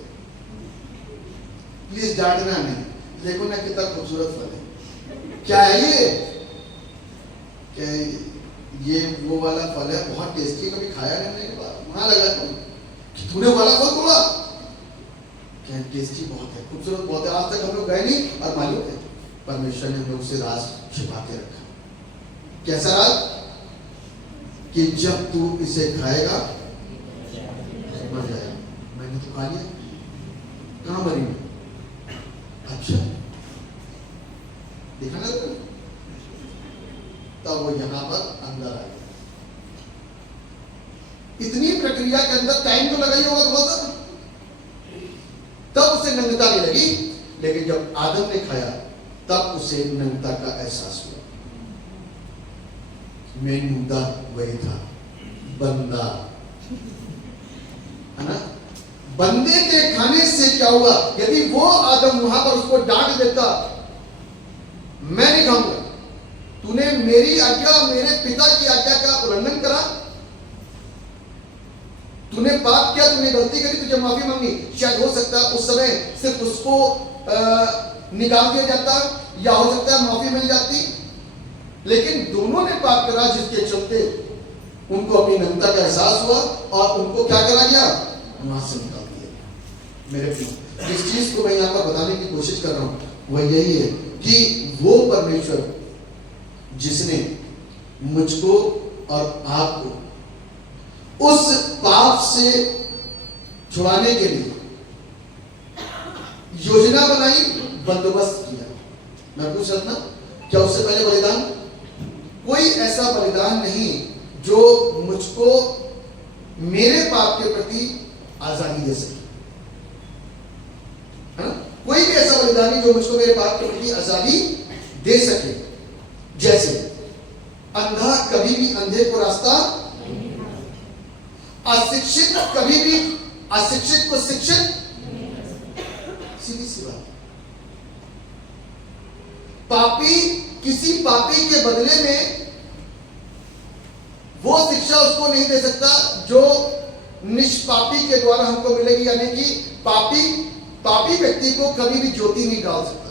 प्लीज डांटना नहीं। देखो ना कितना खूबसूरत फल है। क्या है ये? क्या है ये? वो वाला फल है, बहुत टेस्टी, कभी खाया नहीं के बाद वहां लगा तुम तूने वाला फल तोड़ा, क्या टेस्टी बहुत है, खूबसूरत बहुत है। आज तक हम लोग गए नहीं और मालूम है परमेश्वर ने हम लोग से राज छिपा के रखा। कैसा राज? कि जब तू इसे खाएगा मर जाएगा। मैंने मैंने तो खा लिया। कहाँ मरी मैं? अच्छा देखा ना तुमने? तब वो यहां पर अंदर आ गया। इतनी प्रक्रिया के अंदर टाइम तो लगा ही होगा थोड़ा सा, तब उसे नंगता नहीं लगी। लेकिन जब आदम ने खाया तब उसे नंगता का एहसास हुआ। मेन मुद्दा वही था, बंदा, है ना? बंदे के खाने से क्या हुआ? यदि वो आदम वहां पर उसको डांट देता, मैं नहीं खाऊंगा, तूने मेरी आज्ञा, मेरे पिता की आज्ञा का उल्लंघन करा, तूने पाप किया, तूने गलती करी, तुझे माफी मांगी, शायद हो सकता है उस समय सिर्फ उसको निकाल दिया जाता, या हो सकता है माफी मिल जाती। लेकिन दोनों ने पाप करा, जिसके चलते उनको अपनी नग्नता का एहसास हुआ और उनको क्या करा गया? वहां से निकाल दिया। मेरे प्रिय, जिस चीज को मैं यहां पर बताने की कोशिश कर रहा हूं वह यही है कि वो परमेश्वर जिसने मुझको और आपको उस पाप से छुड़ाने के लिए योजना बनाई, बंदोबस्त किया। मैं पूछ रहा था, क्या उससे पहले बलिदान? कोई ऐसा बलिदान नहीं जो मुझको मेरे पाप के प्रति आजादी दे सके, है ना? कोई भी ऐसा बलिदान नहीं जो मुझको मेरे पाप के प्रति आजादी दे सके। जैसे अंधा कभी भी अंधे को रास्ता, अशिक्षित कभी भी अशिक्षित को शिक्षित, सीधी सी बात। पापी किसी पापी के बदले में वो शिक्षा उसको नहीं दे सकता जो निष्पापी के द्वारा हमको मिलेगी। यानी कि पापी व्यक्ति को कभी भी ज्योति नहीं डाल सकता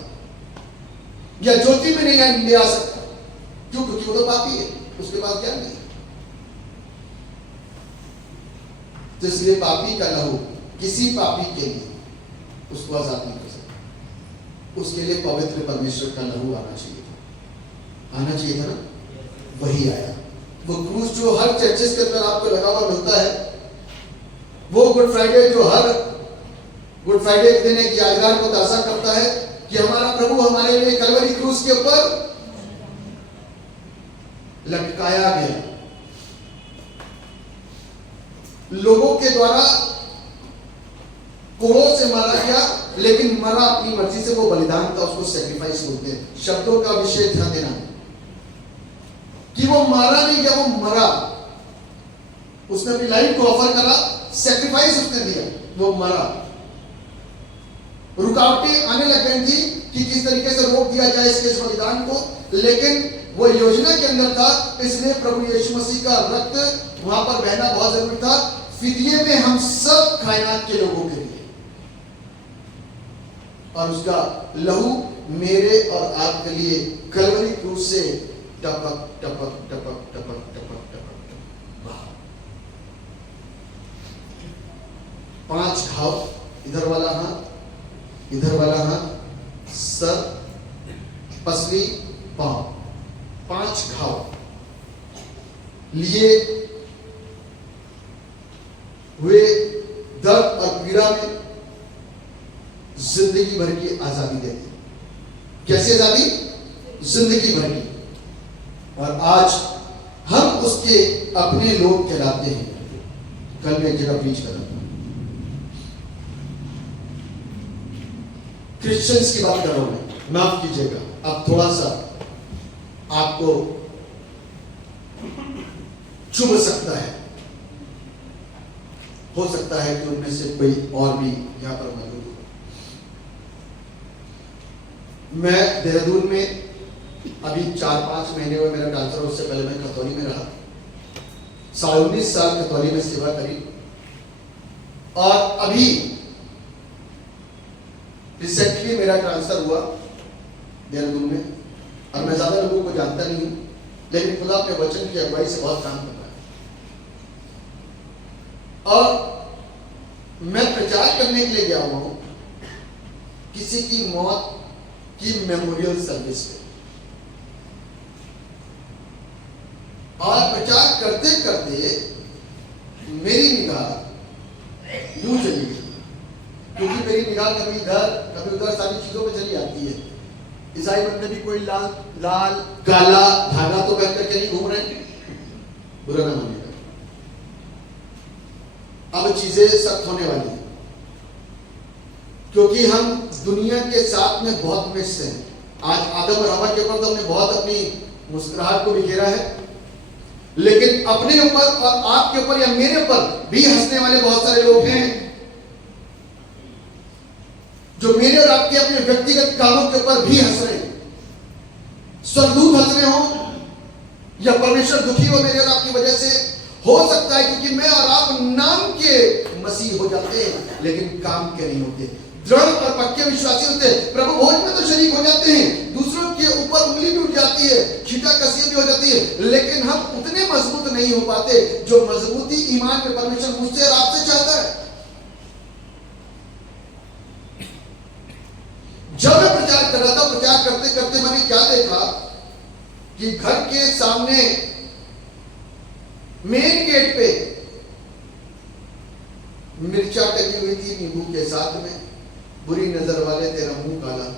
या ज्योति में नहीं ले आ सकता। क्यों? क्योंकि वो तो पापी है, उसके पास ज्ञान नहीं। तो इसलिए पापी का लहू किसी पापी के लिए उसको आजाद नहीं कर सकता। उसके लिए पवित्र परमेश्वर का लहू आना चाहिए था ना? वही आया। वो क्रूस जो हर चर्चेस के अंदर आपको लगा हुआ मिलता है, वो गुड फ्राइडे जो हर गुड फ्राइडे के दिन एक यादगार को ताज़ा करता है कि हमारा प्रभु हमारे लिए कलवरी क्रूस के ऊपर लटकाया गया। लोगों के द्वारा कोड़ों से मारा गया, लेकिन मरा अपनी मर्जी से। वो बलिदान था, उसको सैक्रिफाइस बोलते हैं। शब्दों का विषय ध्यान देना कि वो मारा नहीं गया, वो मरा। उसने अपनी लाइफ को ऑफर करा, सैक्रिफाइस उसने दिया, वो मरा। रुकावटें आने लग गई थी कि किस तरीके से रोक दिया जाए इसके बलिदान को, लेकिन वो योजना के अंदर था। इसलिए प्रभु यीशु मसीह का रक्त वहां पर बहना बहुत जरूरी था, फिदिये में हम सब कायनात के लोगों के लिए। और उसका लहू मेरे और आपके लिए कलवरी क्रूस से टपक टपक टपक टपक टपक टपक बहा। 5 घाव, इधर वाला हाथ, इधर वाला हाथ, सर, पसली, पांव, 5 घाव लिए हुए दर्द और पीड़ा में जिंदगी भर की आजादी देती। कैसी आजादी? जिंदगी भर की। और आज हम उसके अपने लोग कहलाते हैं। कल मैं एक जगह प्रीच कर रहा था, क्रिश्चियंस की बात कर रहा हूं मैं, माफ कीजिएगा। अब थोड़ा सा आपको चुभ सकता है, हो सकता है कि उनमें से कोई और भी यहां पर मौजूद हो। मैं देहरादून में अभी 4-5 महीने हुए मेरा ट्रांसफर, उससे पहले मैं खतौली में रहा। 19 साल खतौली में सेवा करी। और अभी रिसेंटली मेरा ट्रांसफर हुआ देहरादून में। और मैं ज्यादा लोगों को जानता नहीं हूं, लेकिन खुदा अपने वचन की अगुवाई से बहुत काम कर रहा है। और मैं प्रचार करने के लिए गया हुआ हूं किसी की मौत की मेमोरियल सर्विस पे। और प्रचार करते करते मेरी निगाह यूं चली गई निगाह कभी इधर कभी उधर सारी चीजों पे चली जाती है। ईसाई बंदे भी कोई लाल लाल काला धागा तो पहन करके नहीं घूम रहे, बुरा ना मानिएगा। अब चीजें सख्त होने वाली है, क्योंकि हम दुनिया के साथ में बहुत मिक्स हैं। आज आदम और हवा के ऊपर तो हमने बहुत अपनी मुस्कुराहट को बिखेरा है, लेकिन अपने ऊपर और आपके ऊपर या मेरे ऊपर भी हंसने वाले बहुत सारे लोग हैं, जो मेरे और आपके अपने व्यक्तिगत कामों के ऊपर भी हंस रहे हैं। स्वर्गदूत हंस रहे हो या परमेश्वर दुखी हो मेरे और आपकी वजह से, हो सकता है क्योंकि मैं और आप नाम के मसीह हो जाते हैं लेकिन काम के नहीं होते, दृढ़ और पक्के विश्वासी होते हैं। प्रभु भोज में तो शरीक हो जाते हैं, दूसरों के ऊपर उंगली भी उठ जाती है, छीटा कसी भी हो जाती है, लेकिन हम उतने मजबूत नहीं हो पाते जो मजबूती ईमान में परमेश्वर मुझसे और आपसे चाहता है। जब मैं प्रचार कर रहा था, प्रचार करते करते मैंने क्या देखा कि घर के सामने मेन गेट पे मिर्चा टकी हुई थी नींबू के साथ में, बुरी नजर वाले तेरा मुंह काला।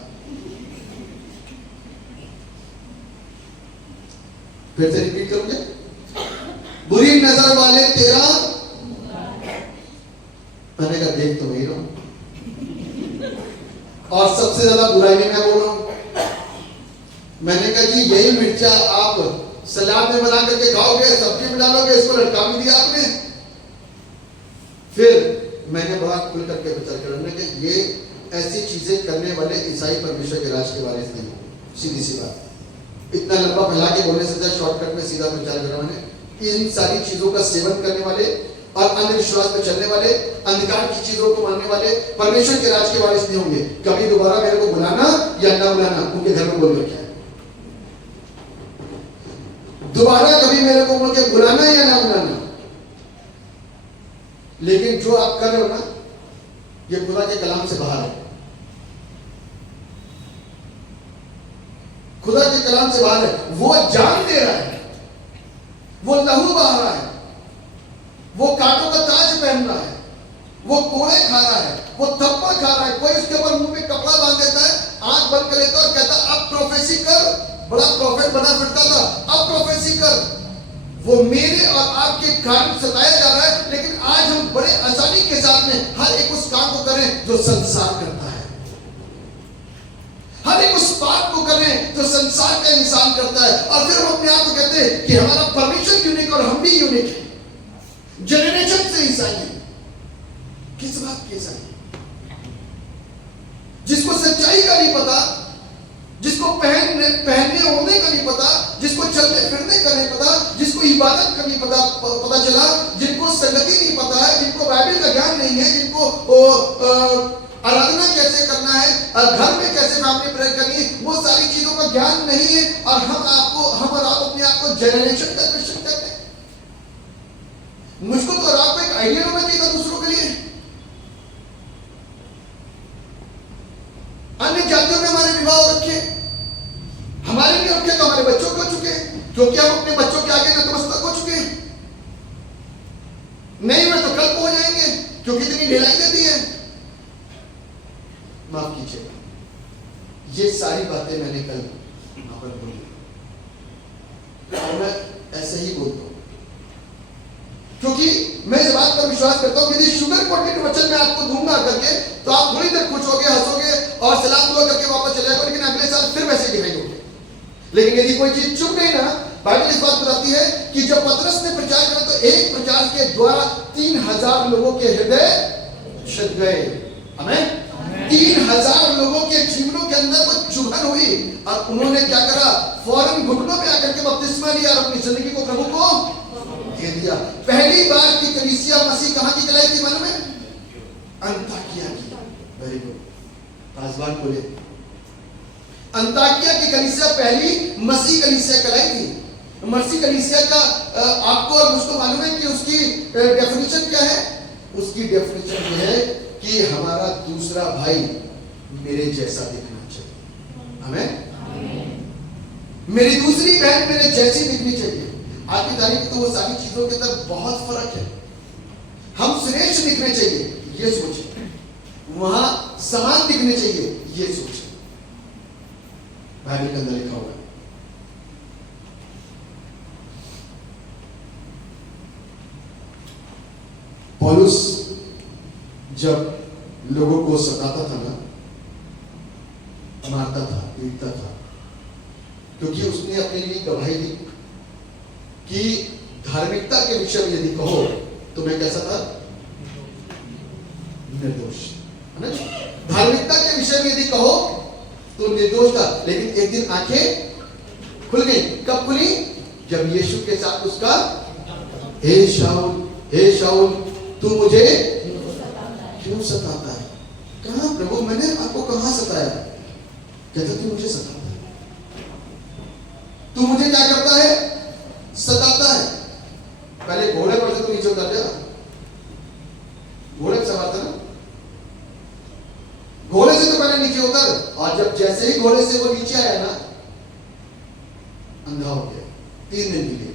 फिर से रिपीट करोगे, बुरी नजर वाले तेरा, मैंने कहा देख तो वही रहा हूं, और सबसे ज्यादा बुराई में मैं बोल रहा हूं। मैंने कहा जी यही मिर्चा आप सलाद में बना करके खाओगे, सब्जी में डालोगे, इसको लटका भी दिया आपने। फिर मैंने बड़ा खुल करके विचार करने के ये ऐसी चीजें करने वाले ईसाई परमेश्वर के राज के बारे में नहीं। सीधी सी बात, इतना लंबा फैला के बोलने से शॉर्टकट में सीधा प्रचार करा मैंने। इन सारी चीजों का सेवन करने वाले और अंधविश्वास पे चलने वाले, अंधकार की चीजों को मानने वाले परमेश्वर के राज के वारिस नहीं होंगे। कभी दोबारा मेरे को बुलाना या ना बुलाना, उनके घर में बोल रखा है, दोबारा कभी मेरे को बोल के बुलाना या ना बुलाना। लेकिन जो आप कर रहे हो ना, ये खुदा के कलाम से बाहर है, खुदा के कलाम से बाहर है। वो जान दे रहा है, वो लहू बहा रहा है, वो कांटों का ताज पहन रहा है, वो कोड़े खा रहा है, वो थप्पड़ खा रहा है। कोई उसके ऊपर मुंह में कपड़ा बांध देता है, आंख बंद कर लेता है और कहता अब प्रोफेसी कर, बड़ा प्रॉफिट बना फिरता था, अब प्रोफेसी कर। वो मेरे और आपके कारण सताया जा रहा है, लेकिन आज हम बड़े आसानी के साथ में हर एक उस काम को करें जो संसार करता है, हर एक उस बात को करें जो संसार का इंसान करता है, और फिर हम अपने आप को कहते हैं कि हमारा परमेश्वर यूनिक और हम भी यूनिक है। जनरेशन से ईसाई है, किस बात के ईसाई? जिसको सच्चाई का नहीं पता, जिसको पहनने ओढ़ने का नहीं पता, जिसको चलने फिरने का नहीं पता, जिसको इबादत का नहीं पता चला, जिनको संगति नहीं पता है, जिनको बाइबल का ज्ञान नहीं है, जिनको आराधना कैसे करना है, घर में कैसे फैमिली प्रेयर करनी है, वो सारी चीजों का ज्ञान नहीं है, और हम और आप अपने आप को जनरेशन का क्रिश्चियन कहते हैं। मुझको तो और आपको एक आइडिया होना चाहिए था दूसरों के लिए। अन्य जातियों में हमारे विवाह हो रखे, हमारे नहीं रखे तो हमारे बच्चों को चुके, क्योंकि हम अपने बच्चों के आगे नतमस्तक हो चुके। नहीं हुए तो कल को हो जाएंगे, क्योंकि इतनी ढिलाई दे दी है। माफ कीजिएगा, ये सारी बातें मैंने कल वहां पर बोली, और मैं ऐसे ही बोलता हूं क्योंकि मैं इस बात पर विश्वास करता हूं कि यदि शुगर कोटेड वचन मैं आपको दूंगा करके, तो आप थोड़ी देर खुश होगे, हंसोगे और सलाम दुआ करके वापस चले जाओगे, लेकिन अगले साल फिर वैसे दिखाई दोगे। लेकिन यदि कोई चीज चुप गई ना, बाइबल इस बात बताती है कि जब पतरस ने प्रचार किया तो एक प्रचार के द्वारा 3000 लोगों के हृदय छिद गए। आमीन। 3000 लोगों के जीवनों के अंदर वो चुभन हुई, और उन्होंने क्या करा, फौरन घुटनों में आकर के बपतिस्मा लिया और अपनी जिंदगी को प्रभु को दे दिया। पहली बार की कलीसिया मसीह कहां की कहलाई थी मालूम है? अंताकिया की। वेरी गुड, पासवान बोले अंताकिया की कलीसिया पहली मसीह कलीसिया कहलाई थी। मसीह कलीसिया का आपको और मुझको मालूम है कि उसकी डेफिनेशन क्या है? उसकी डेफिनेशन ये है कि हमारा दूसरा भाई मेरे जैसा दिखना चाहिए। आमीन। मेरी दूसरी बहन मेरे जैसी दिखनी चाहिए। आज की तारीख तो वो सारी चीजों के अंदर बहुत फर्क है। हम श्रेष्ठ दिखने चाहिए, ये सोचिए। वहां समान दिखने चाहिए, ये सोच है। बाइबल के अंदर लिखा हुआ है। पौलुस जब लोगों को सताता था ना, मारता था, पीटता था, क्योंकि उसने अपने लिए गवाही दी कि धार्मिकता के विषय में यदि कहो तो मैं कैसा था, निर्दोष, है ना। धार्मिकता के विषय में यदि कहो तो निर्दोष था, लेकिन एक दिन आंखें खुल गई। कब खुली? जब यीशु के साथ उसका हे शाऊल तू मुझे क्यों सताता है? कहा प्रभु मैंने आपको कहां सताया? कहता तू मुझे सताता है। तू मुझे क्या करता है? सताता है। पहले घोड़े पर से तो नीचे उतर गया, घोड़े पर सवार था ना, घोड़े से तो पहले नीचे उतर, और जब जैसे ही घोड़े से वो नीचे आया ना, अंधा हो गया 3 दिन के लिए।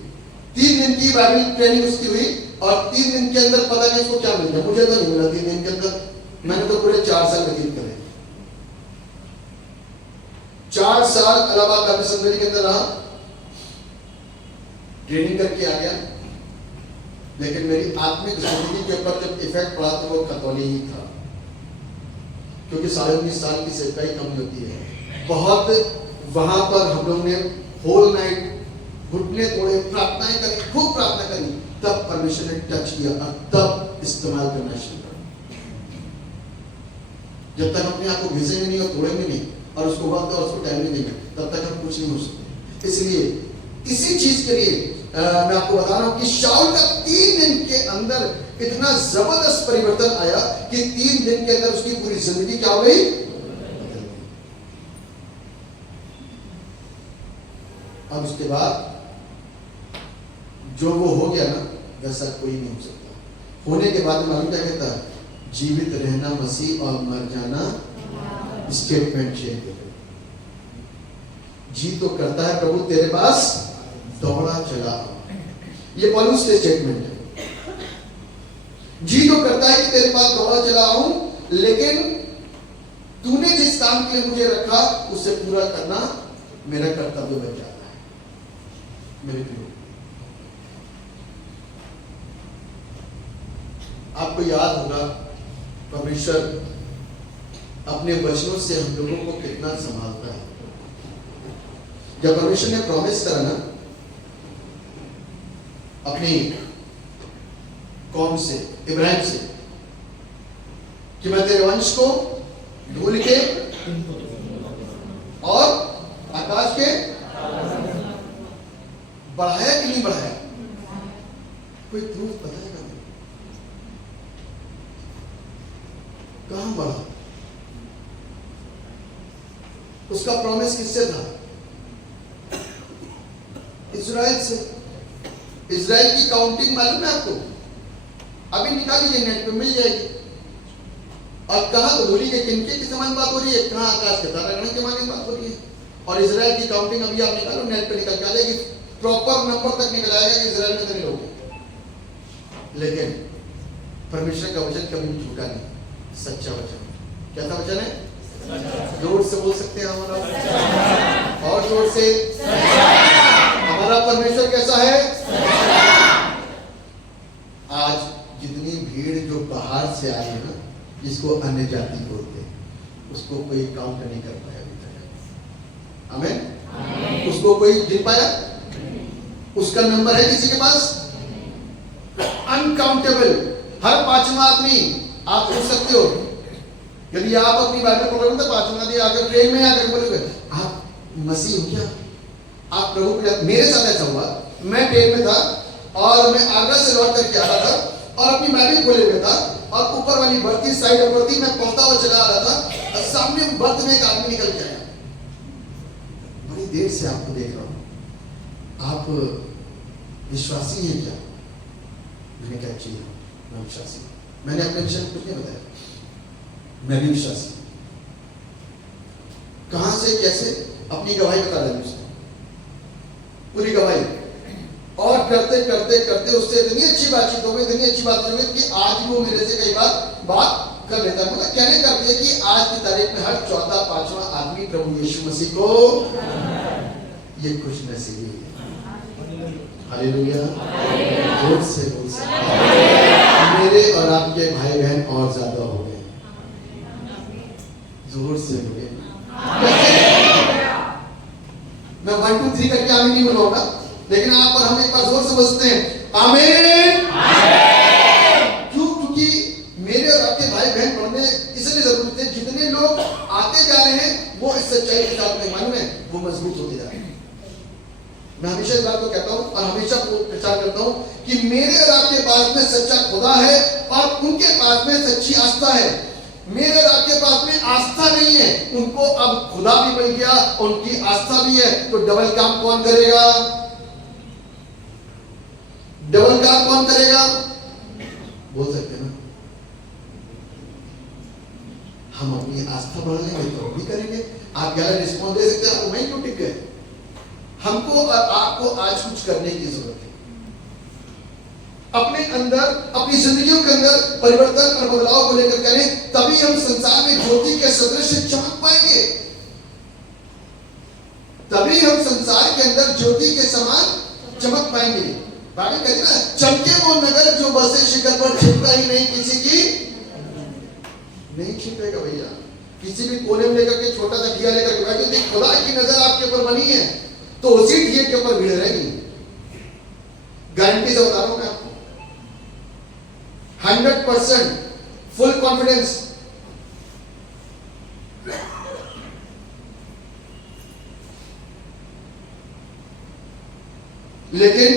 3 दिन की बाइबल ट्रेनिंग उसकी हुई, और 3 दिन के अंदर पता नहीं उसको क्या मिल गया, मुझे तो नहीं मिला 3 दिन के अंदर। मैंने तो पूरे 4 साल व्यतीत करे, 4 साल इलाहाबाद बाइबल सेमिनरी के अंदर रहा, ट्रेनिंग करके आ गया, लेकिन मेरी आत्मिक जिंदगी के ऊपर जब इफेक्ट पड़ा तो वो खतौनी ही था, क्योंकि 19.5 साल की सेवकाई कम होती है। बहुत वहां पर हम लोग ने होल नाइट घुटने तोड़े, प्रार्थनाएं करी, खूब प्रार्थना करी, तब परमेश्वर ने टच किया और तब इस्तेमाल करना शुरू किया। जब तक अपने आप को भेजेंगे नहीं और तोड़ेंगे नहीं और उसको वक्त और उसको टाइम नहीं देंगे, तब तक हम कुछ नहीं हो सकते। इसलिए इसी चीज के लिए मैं आपको बता रहा हूं कि शाऊल का 3 दिन के अंदर इतना जबरदस्त परिवर्तन आया कि 3 दिन के अंदर उसकी पूरी जिंदगी क्या हो गई? अब उसके बाद जो वो हो गया ना, वैसा कोई नहीं हो सकता। होने के बाद मालूम क्या कहता है? जीवित रहना मसीह और मर जाना स्टेटमेंट चेंज। जी तो करता है प्रभु तेरे पास दौड़ा चला, ये पौलुस के स्टेटमेंट है। जी तो करता है कि तेरे पास दौड़ा चला आऊं, लेकिन तूने जिस काम के लिए मुझे रखा उसे पूरा करना मेरा कर्तव्य बन जाता है। मेरे प्रिय, आपको याद होगा परमेश्वर अपने वचनों से हम लोगों को कितना संभालता है। जब परमेश्वर ने प्रॉमिस करा ना अपनी कौम से, इब्राहिम से, कि मैं तेरे वंश को धूल के और आकाश के बढ़ाया कि नहीं बढ़ाया? कोई प्रूफ बताएगा? कहां बढ़ा? उसका प्रॉमिस किससे था? इजराइल से। इजराइल की काउंटिंग मालूम है आपको? अभी निकाल लीजिए, नेट पे मिल जाएगी। और कहां धूली के किनके की समान बात हो रही है, कहां आकाश के तारागण के माने बात हो रही है। और इजराइल की काउंटिंग अभी आप निकालो, नेट पे निकल के आ जाएगी, प्रॉपर नंबर तक निकल आएगा कि इजराइल में कितने लोग हैं। लेकिन परमेश्वर का वचन कभी भी झूठा नहीं, सच्चा वचन। कैसा वचन है? जोर से बोल सकते हैं हमारा, और जोर से। हमारा परमेश्वर कैसा है? आज जितनी भीड़ जो बाहर से आई है ना, जिसको अन्य जाति बोलते हैं, उसको कोई काउंट नहीं कर पाया अभी तक। आमीन। उसको कोई गिन पाया? उसका नंबर है किसी के पास? अनकाउंटेबल। हर 5वां आदमी आप पूछ सकते हो, यदि आप अपनी बाइबल पढ़ोगे तो 5वां आदमी आकर ट्रेन में आकर बोलोगे आप मसीह हो क्या? आप प्रभु को। मेरे साथ ऐसा हुआ, मैं ट्रेन में था और मैं आगरा से लौट करके आ रहा था और अपनी बाइबल खोले हुए था और ऊपर वाली बर्थ साइड ऊपर थी, मैं पढ़ता हुआ चला आ रहा था और सामने बर्थ में एक आदमी निकल के आया। बड़ी देर से आपको देख रहा हूं, आप विश्वासी हैं क्या? मैंने कहा जी मैं विश्वासी। मैंने अपने विषय में कुछ नहीं बताया, मैं भी विश्वासी। कहां से कैसे? अपनी गवाही बता रहे उसने, पूरी गवाही। और करते करते करते उससे इतनी अच्छी बातचीत हो गई, इतनी अच्छी बात हो गई कि आज वो मेरे से कई बार बात कर लेता है। मतलब कहने का अर्थ है कि आज की तारीख में हर चौथा पांचवा आदमी प्रभु यीशु मसीह को ये खुश नसीबी है। हालेलुया, जोर से बोल सकते। मेरे और आपके भाई बहन और ज्यादा हो गए, जोर से बोले। मैं 1 2 3 करके आमीन नहीं बोलूंगा, लेकिन आप और हम एक बार जोर से बोलते हैं आमीन। क्योंकि मेरे और आपके भाई बहन बनने इसलिए जरूरी थे, जितने लोग आते जा रहे हैं वो इस सच्चाई के साथ में मन में वो मजबूत होते जा रहे हैं। मैं हमेशा इस बात को कहता हूं और हमेशा प्रचार करता हूं कि मेरे और आपके पास में सच्चा खुदा है और उनके पास में सच्ची आस्था है। मेरे और आपके पास में आस्था नहीं है, उनको अब खुदा भी मिल गया, उनकी आस्था भी है, तो डबल काम कौन करेगा? डबल काम कौन करेगा? बोल सकते हैं ना, हम अपनी आस्था बढ़ा लेंगे तो भी करेंगे। आप गलत रिस्पॉन्स दे सकते हैं, आप वहीं क्यों टिक गए? हमको और आपको आज कुछ करने की जरूरत है। अपने अंदर, अपनी जिंदगियों के अंदर परिवर्तन और बदलाव को लेकर करें, तभी हम संसार में ज्योति के सदृश चमक पाएंगे। तभी हम संसार के अंदर ज्योति के समान चमक पाएंगे। बाइबल कहती है ना, चमके वो नगर जो बसे शिखर पर, छिपता ही नहीं किसी की नहीं छिपेगा भैया। किसी भी कोने में लेकर के छोटा सा दिया लेकर के बैठे, खुदा की नजर आपके ऊपर बनी है तो उसी दिए के ऊपर भीड़ रहेगी। गारंटी से बता रहा हूं मैं आपको, 100% फुल कॉन्फिडेंस। लेकिन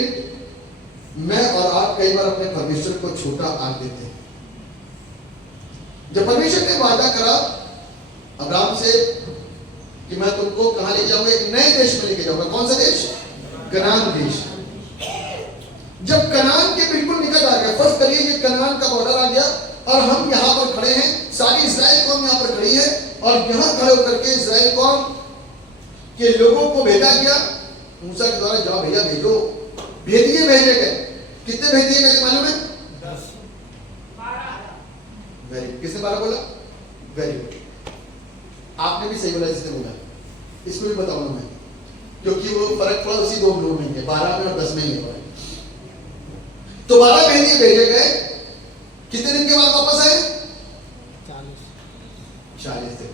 मैं और आप कई बार अपने परमेश्वर को छोटा आंक देते हैं। जब परमेश्वर ने वादा करा अब्राहम से कि मैं तुमको कहां ले जाऊंगा, एक नए देश में लेके जाऊंगा। कौन सा देश? कनान देश। जब कनान के बिल्कुल निकट आ गया, फर्स्ट करिए ये कनान का बॉर्डर आ गया और हम यहां पर खड़े हैं, सारी इस्राएल कौम यहां पर खड़ी है और यहां खड़े होकर के इस्राएल कौम के लोगों को भेजा गया मूसा के द्वारा, जाओ भैया भेजो। भेजे गए। कितने भेज दिए गए मालूम है? 10 12। वेरी, किसने 12 बोला? वेरी गुड, आपने भी सही बोला जिसने बोला। इसको भी बताऊंगा मैं, क्योंकि वो फर्क थोड़ा उसी 2 नोट में है, 12 में और 10 में ही है। तो 12 महीने भेजे गए, कितने दिन के बाद वापस आए? 40 दिन।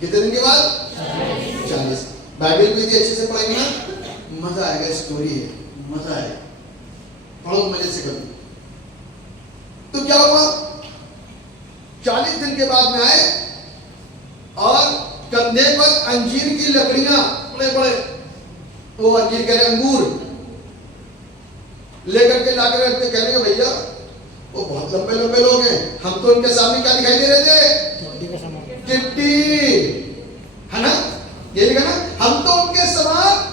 कितने दिन के बाद? 40। बाइबल भी अच्छे से पढ़ेंगे ना, मजा आएगा। स्टोरी है, मजा आएगा, पढ़ो मजे से करो। तो क्या हुआ? 40 दिन के बाद में आए और कंधे पर अंजीर की लकड़ियां, बड़े बड़े वो अंजीर कह रहे अंगूर लेकर के लाकर रखते, कहने के भैया वो बहुत लंबे लंबे लोग हैं, हम तो उनके सामने क्या दिखाई दे रहे थे? टिड्डी, है ना? ये लिखा ना, हम तो उनके समान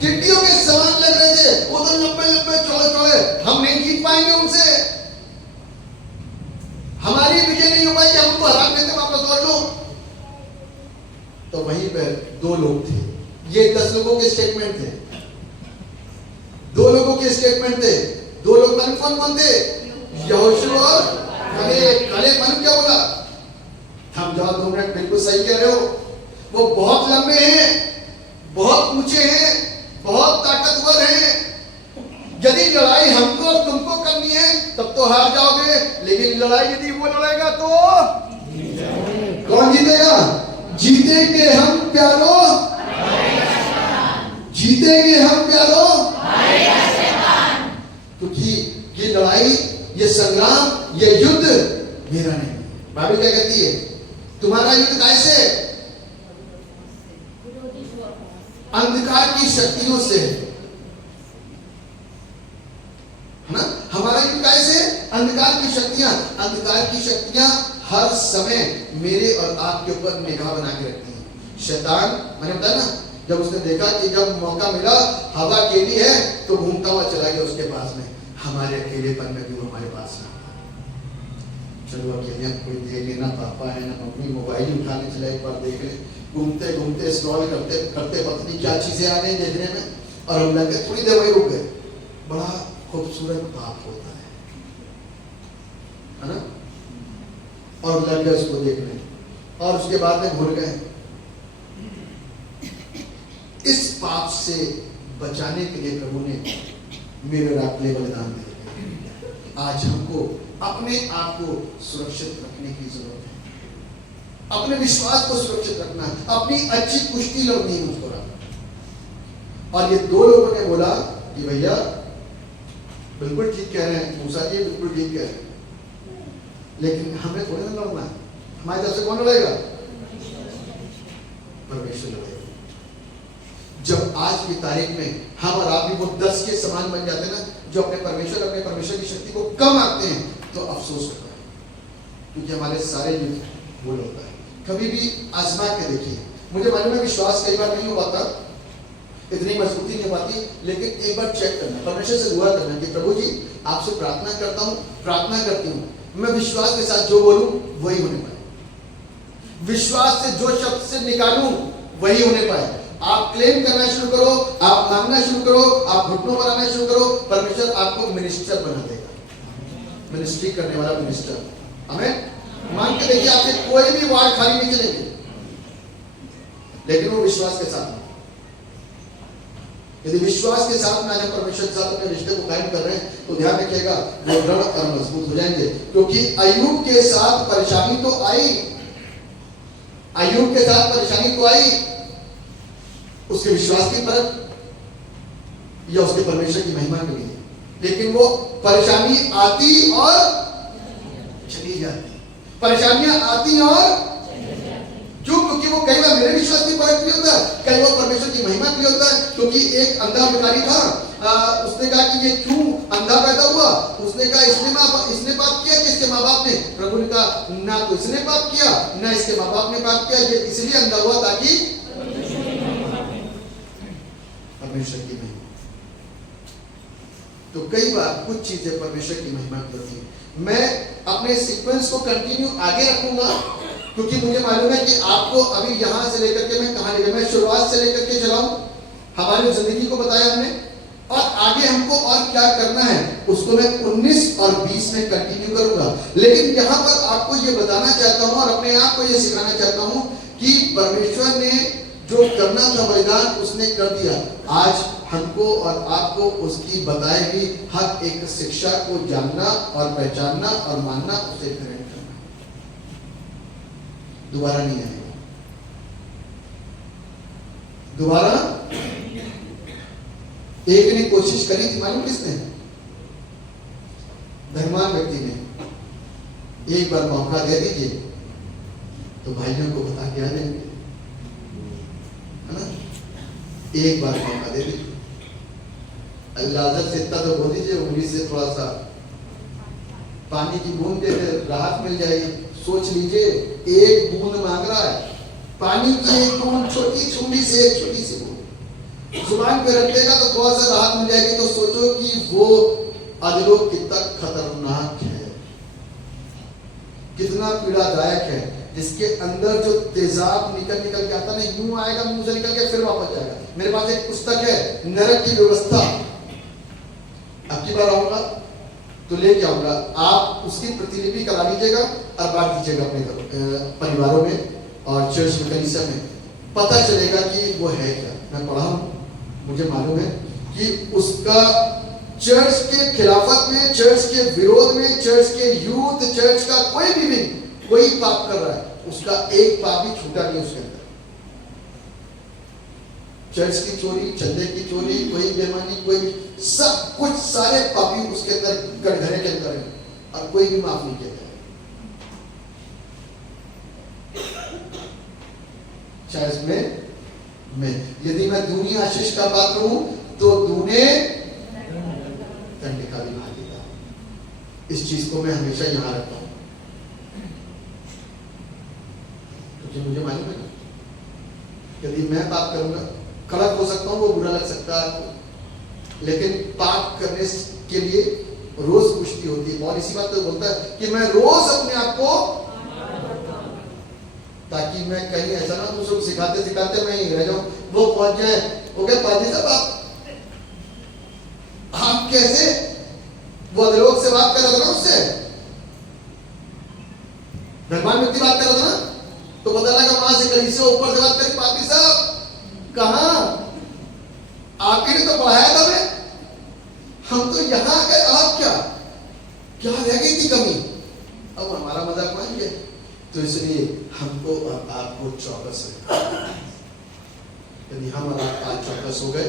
टिड्डियों के समान लग रहे थे, वो तो लंबे लंबे चौड़े चौड़े, हम नहीं जीत पाएंगे उनसे, हमारी विजय नहीं हो पाएगी, हम तो हरा देते, वापस लौट लो। तो वहीं पर 2 लोग थे, ये 10 लोगों के स्टेटमेंट थे, 2 लोगों के स्टेटमेंट थे। 2 लोग मन कौन थे? यहोशू और कालेब। मन क्या बोला? हम जाओ 2 मिनट, बिल्कुल सही कह रहे हो, वो बहुत लंबे हैं, बहुत ऊंचे हैं, बहुत ताकतवर हैं। यदि लड़ाई हमको और तुमको करनी है तब तो हार जाओगे, लेकिन लड़ाई यदि वो लड़ेगा तो कौन जीतेगा? जीतेंगे हम प्यारों, जीतेंगे हम प्यारों, क्योंकि ये लड़ाई, ये संग्राम, ये युद्ध मेरा नहीं। बाइबल क्या कहती है? तुम्हारा युद्ध कैसे? अंधकार की शक्तियों से है ना? हमारा युद्ध कैसे? अंधकार की शक्तियां। अंधकार की शक्तियां हर समय मेरे और आपके ऊपर निगाह बना के रखती हैं। शैतान, मैंने बताया ना, जब उसने देखा कि जब मौका मिला, हवा अकेली है, तो घूमता हुआ चला गया उसके पास में। हमारे अकेलेपन में भी वो हमारे पास ना, चलो अकेले कोई देख लेना, पापा है ना मम्मी, मोबाइल उठाने चला, एक बार देख ले। घूमते घूमते स्क्रॉल करते करते पता नहीं क्या चीजें आ रही देखने में, और हम लगे थोड़ी देर वही रुक गए। बड़ा खूबसूरत बात होता है ना? और लग गए उसको देखने, और उसके बाद में भूल गए। इस पाप से बचाने के लिए प्रभु ने मेरे और आपके लिए बलिदान दिया। आज हमको अपने आप को सुरक्षित रखने की जरूरत है, अपने विश्वास को सुरक्षित रखना है, अपनी अच्छी कुश्ती लड़नी है मुझको रखना। और ये दो लोगों ने बोला कि भैया बिल्कुल ठीक कह रहे हैं मूसा जी, बिल्कुल ठीक कह रहे हैं, लेकिन हमें थोड़ी ना लड़ना है, हमारी तरफ से कौन लड़ेगा? परमेश्वर लड़ेगा। जब आज की तारीख में हम और आप भी वो 10 के समान बन जाते हैं ना, जो अपने परमेश्वर की शक्ति को कम आते हैं, तो अफसोस होता है, क्योंकि हमारे सारे युद्ध भूल होता है। कभी भी आजमा के देखिए। मुझे मालूम है विश्वास कई बार नहीं हो पाता, इतनी मजबूती नहीं हो पाती, लेकिन एक बार चेक करना, परमेश्वर से दुआ करना कि प्रभु जी आपसे प्रार्थना करता हूँ, प्रार्थना करती हूँ, मैं विश्वास के साथ जो बोलूं वही होने पाए, विश्वास से जो शब्द से निकालूं वही होने पाए। आप क्लेम करना शुरू करो, आप मांगना शुरू करो, आप घुटनों पर आना शुरू करो, परमेश्वर आपको मिनिस्टर बना देगा, मिनिस्ट्री करने वाला मिनिस्टर। हमें मान के देखिए, आपसे कोई भी वार्ड खाली नहीं चलेंगे, लेकिन वो विश्वास के साथ। यदि विश्वास के साथ में आज हम परमेश्वर के साथ अपने रिश्ते को कायम कर रहे हैं, तो ध्यान रखिएगा वो दृढ़ और मजबूत हो जाएंगे। क्योंकि अय्यूब के साथ परेशानी तो आई, अय्यूब के साथ परेशानी तो आई, उसके विश्वास की परख या उसके परमेश्वर की महिमा के लिए, लेकिन वो परेशानी आती और चली जाती, परेशानियां आती और क्यों? क्योंकि वो कई बार मेरे विश्वास की परख भी होता है, कई बार परमेश्वर की महिमा भी होता है। क्योंकि एक अंधा भिखारी था, उसने कहा कि ये क्यों अंधा पैदा हुआ? उसने कहा इसने पाप किया कि इसके माँ बाप ने? प्रभु ने कहा ना तो इसने पाप किया ना इसके माँ बाप ने पाप किया, ये इसलिए अंधा हुआ ताकि परमेश्वर की महिमा। तो कई बार कुछ चीजें परमेश्वर की महिमा होती है। मैं अपने सीक्वेंस को कंटिन्यू आगे रखूंगा, क्योंकि मुझे मालूम है कि आपको अभी यहां से लेकर के मैं कहां लेकर, मैं शुरुआत से लेकर के चलाऊं, हमारी जिंदगी को बताया हमने, और आगे हमको और क्या करना है उसको मैं 19 और 20 में कंटिन्यू करूंगा। लेकिन यहां पर आपको ये बताना चाहता हूं और अपने आप को ये सिखाना चाहता हूं कि परमेश्वर ने जो करना था बलिदान उसने कर दिया। आज हमको और आपको उसकी बताई हुई हर एक शिक्षा को जानना और पहचानना और मानना, उसे ग्रहण करना, दोबारा नहीं आएगा, दोबारा। एक ने कोशिश करी थी, मालूम किसने? धर्मान व्यक्ति ने। एक बार मौका दे दीजिए तो भाइयों को बता के आ जाएंगे, है ना? एक बार मौका दे दीजिए, अल्लाह से इतना तो बोल दीजिए, उंगली से थोड़ा सा पानी की बूंद दे दे, राहत मिल जाएगी। सोच लीजिए, एक बूंद मांग रहा है, पानी की एक बूंद, छोटी छुंडी से एक छोटी सी बूंद जुबान पे रख देगा तो थोड़ा सा राहत मिल जाएगी। तो सोचो कि वो अधलोक कितना खतरनाक है, कितना पीड़ादायक है, जिसके अंदर जो तेजाब निकल के आता ना, यूं आएगा मुंह से निकल के फिर वापस जाएगा। मेरे पास एक पुस्तक है, नरक की व्यवस्था, अब की बार आऊंगा तो लेके आऊंगा, आप उसकी प्रतिलिपि करा लीजिएगा और बांट दीजिएगा अपने परिवारों में और चर्च में, कलीसिया में, पता चलेगा कि वो है क्या। मैं पढ़ा हूं, मुझे मालूम है कि उसका चर्च के खिलाफत में, चर्च के विरोध में, चर्च के यूथ, चर्च का कोई भी कोई पाप कर रहा है, उसका एक पाप भी छूटा नहीं उसके अंदर। चर्च की चोरी, चंदे की चोरी, कोई बेईमानी, कोई भी, सब कुछ सारे पापी उसके अंदर गड़घरे के अंदर है, और कोई भी माफ नहीं किया जाए। चर्च में यदि मैं दूनी आशीष का पात्र हूं तो दूने दंड का भी भागीदार। इस चीज को मैं हमेशा यहां रखता हूं, क्योंकि मुझे मालूम है यदि मैं पाप करूंगा, कड़क हो सकता हूं, वो बुरा लग सकता है आपको, लेकिन पाप करने के लिए रोज कुश्ती होती है। और इसी बात तो बोलता है कि मैं रोज अपने आप को, ताकि मैं कहीं ऐसा ना दूसरों को सिखाते सिखाते मैं ही रह जाऊं, वो पहुंच जाए, वो क्या पादी साहब आप कैसे, वो लोग से बात कर रहे हो उससे, धनवान व्यक्ति बात कर रहा था ना, तो पता लगा वहां से कलीसिया ऊपर से बात करी, पापी साहब कहां, आप ही ने तो पढ़ाया था मैं, हम तो यहां आ गए, आप क्या रह गई थी कमी। अब हमारा मजाक मानिए, तो इसलिए हमको और आपको चौकस है। यदि हम और आप आज चौकस हो गए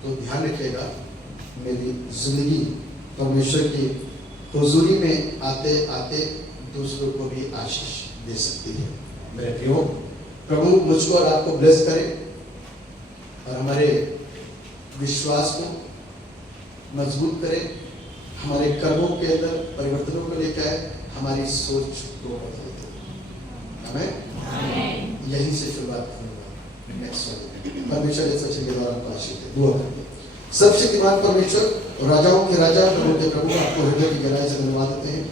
तो ध्यान रखिएगा, मेरी जिंदगी परमेश्वर की हुजूरी में आते आते दूसरों को भी आशीष दे सकती है। मेरे प्रियो, प्रभु मुझको और आपको ब्लेस करे और हमारे विश्वास को मजबूत करे, हमारे कर्मों के अंदर परिवर्तनों को लेकर आए, हमारी सोच को बदले। हमें यहीं से शुरुआत करूंगा। नेक्स्ट परमेश्वर इस वचन के द्वारा आपको आशीष दे। दुआ करेंगे। सर्वशक्तिमान परमेश्वर, राजाओं के राजा, प्रभु के प्रभु, आपको हृदय की गहराई से धन्यवाद देते हैं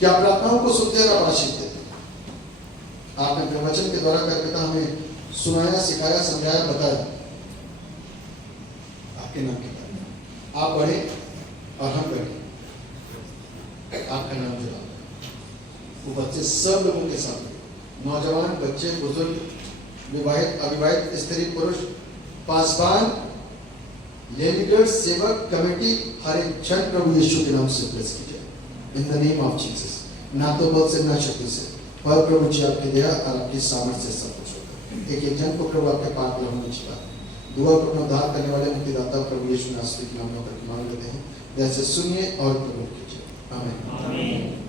कि आप प्रार्थनाओं को सुनते हैं और आशीष देते हैं। आपने अपने वचन के द्वारा करके हमें सुनाया, सिखाया, समझाया, बताया आपके नाम के बारे। आप बढ़े और हम बढ़े, आपका नाम जुड़ा वो बच्चे सब लोगों के साथ, नौजवान, बच्चे, बुजुर्ग, विवाहित, अविवाहित, स्त्री, पुरुष, पासवान, लीडर, सेवक, कमेटी, हर एक जन प्रभु यीशु के नाम से ब्लेस कीजिए in the name of Jesus. ना तो बल से, ना शक्ति से, पर प्रभु जी आपकी दया और आपकी सामर्थ्य से सब कुछ होगा। एक एक जन को प्रभु आपके पाप में होने छिपा दुआ को अपना उद्धार करने वाले मुक्तिदाता प्रभु यीशु नासरी के नाम में मांग लेते हैं। जैसे सुनिए और प्रभु कीजिए। आमीन।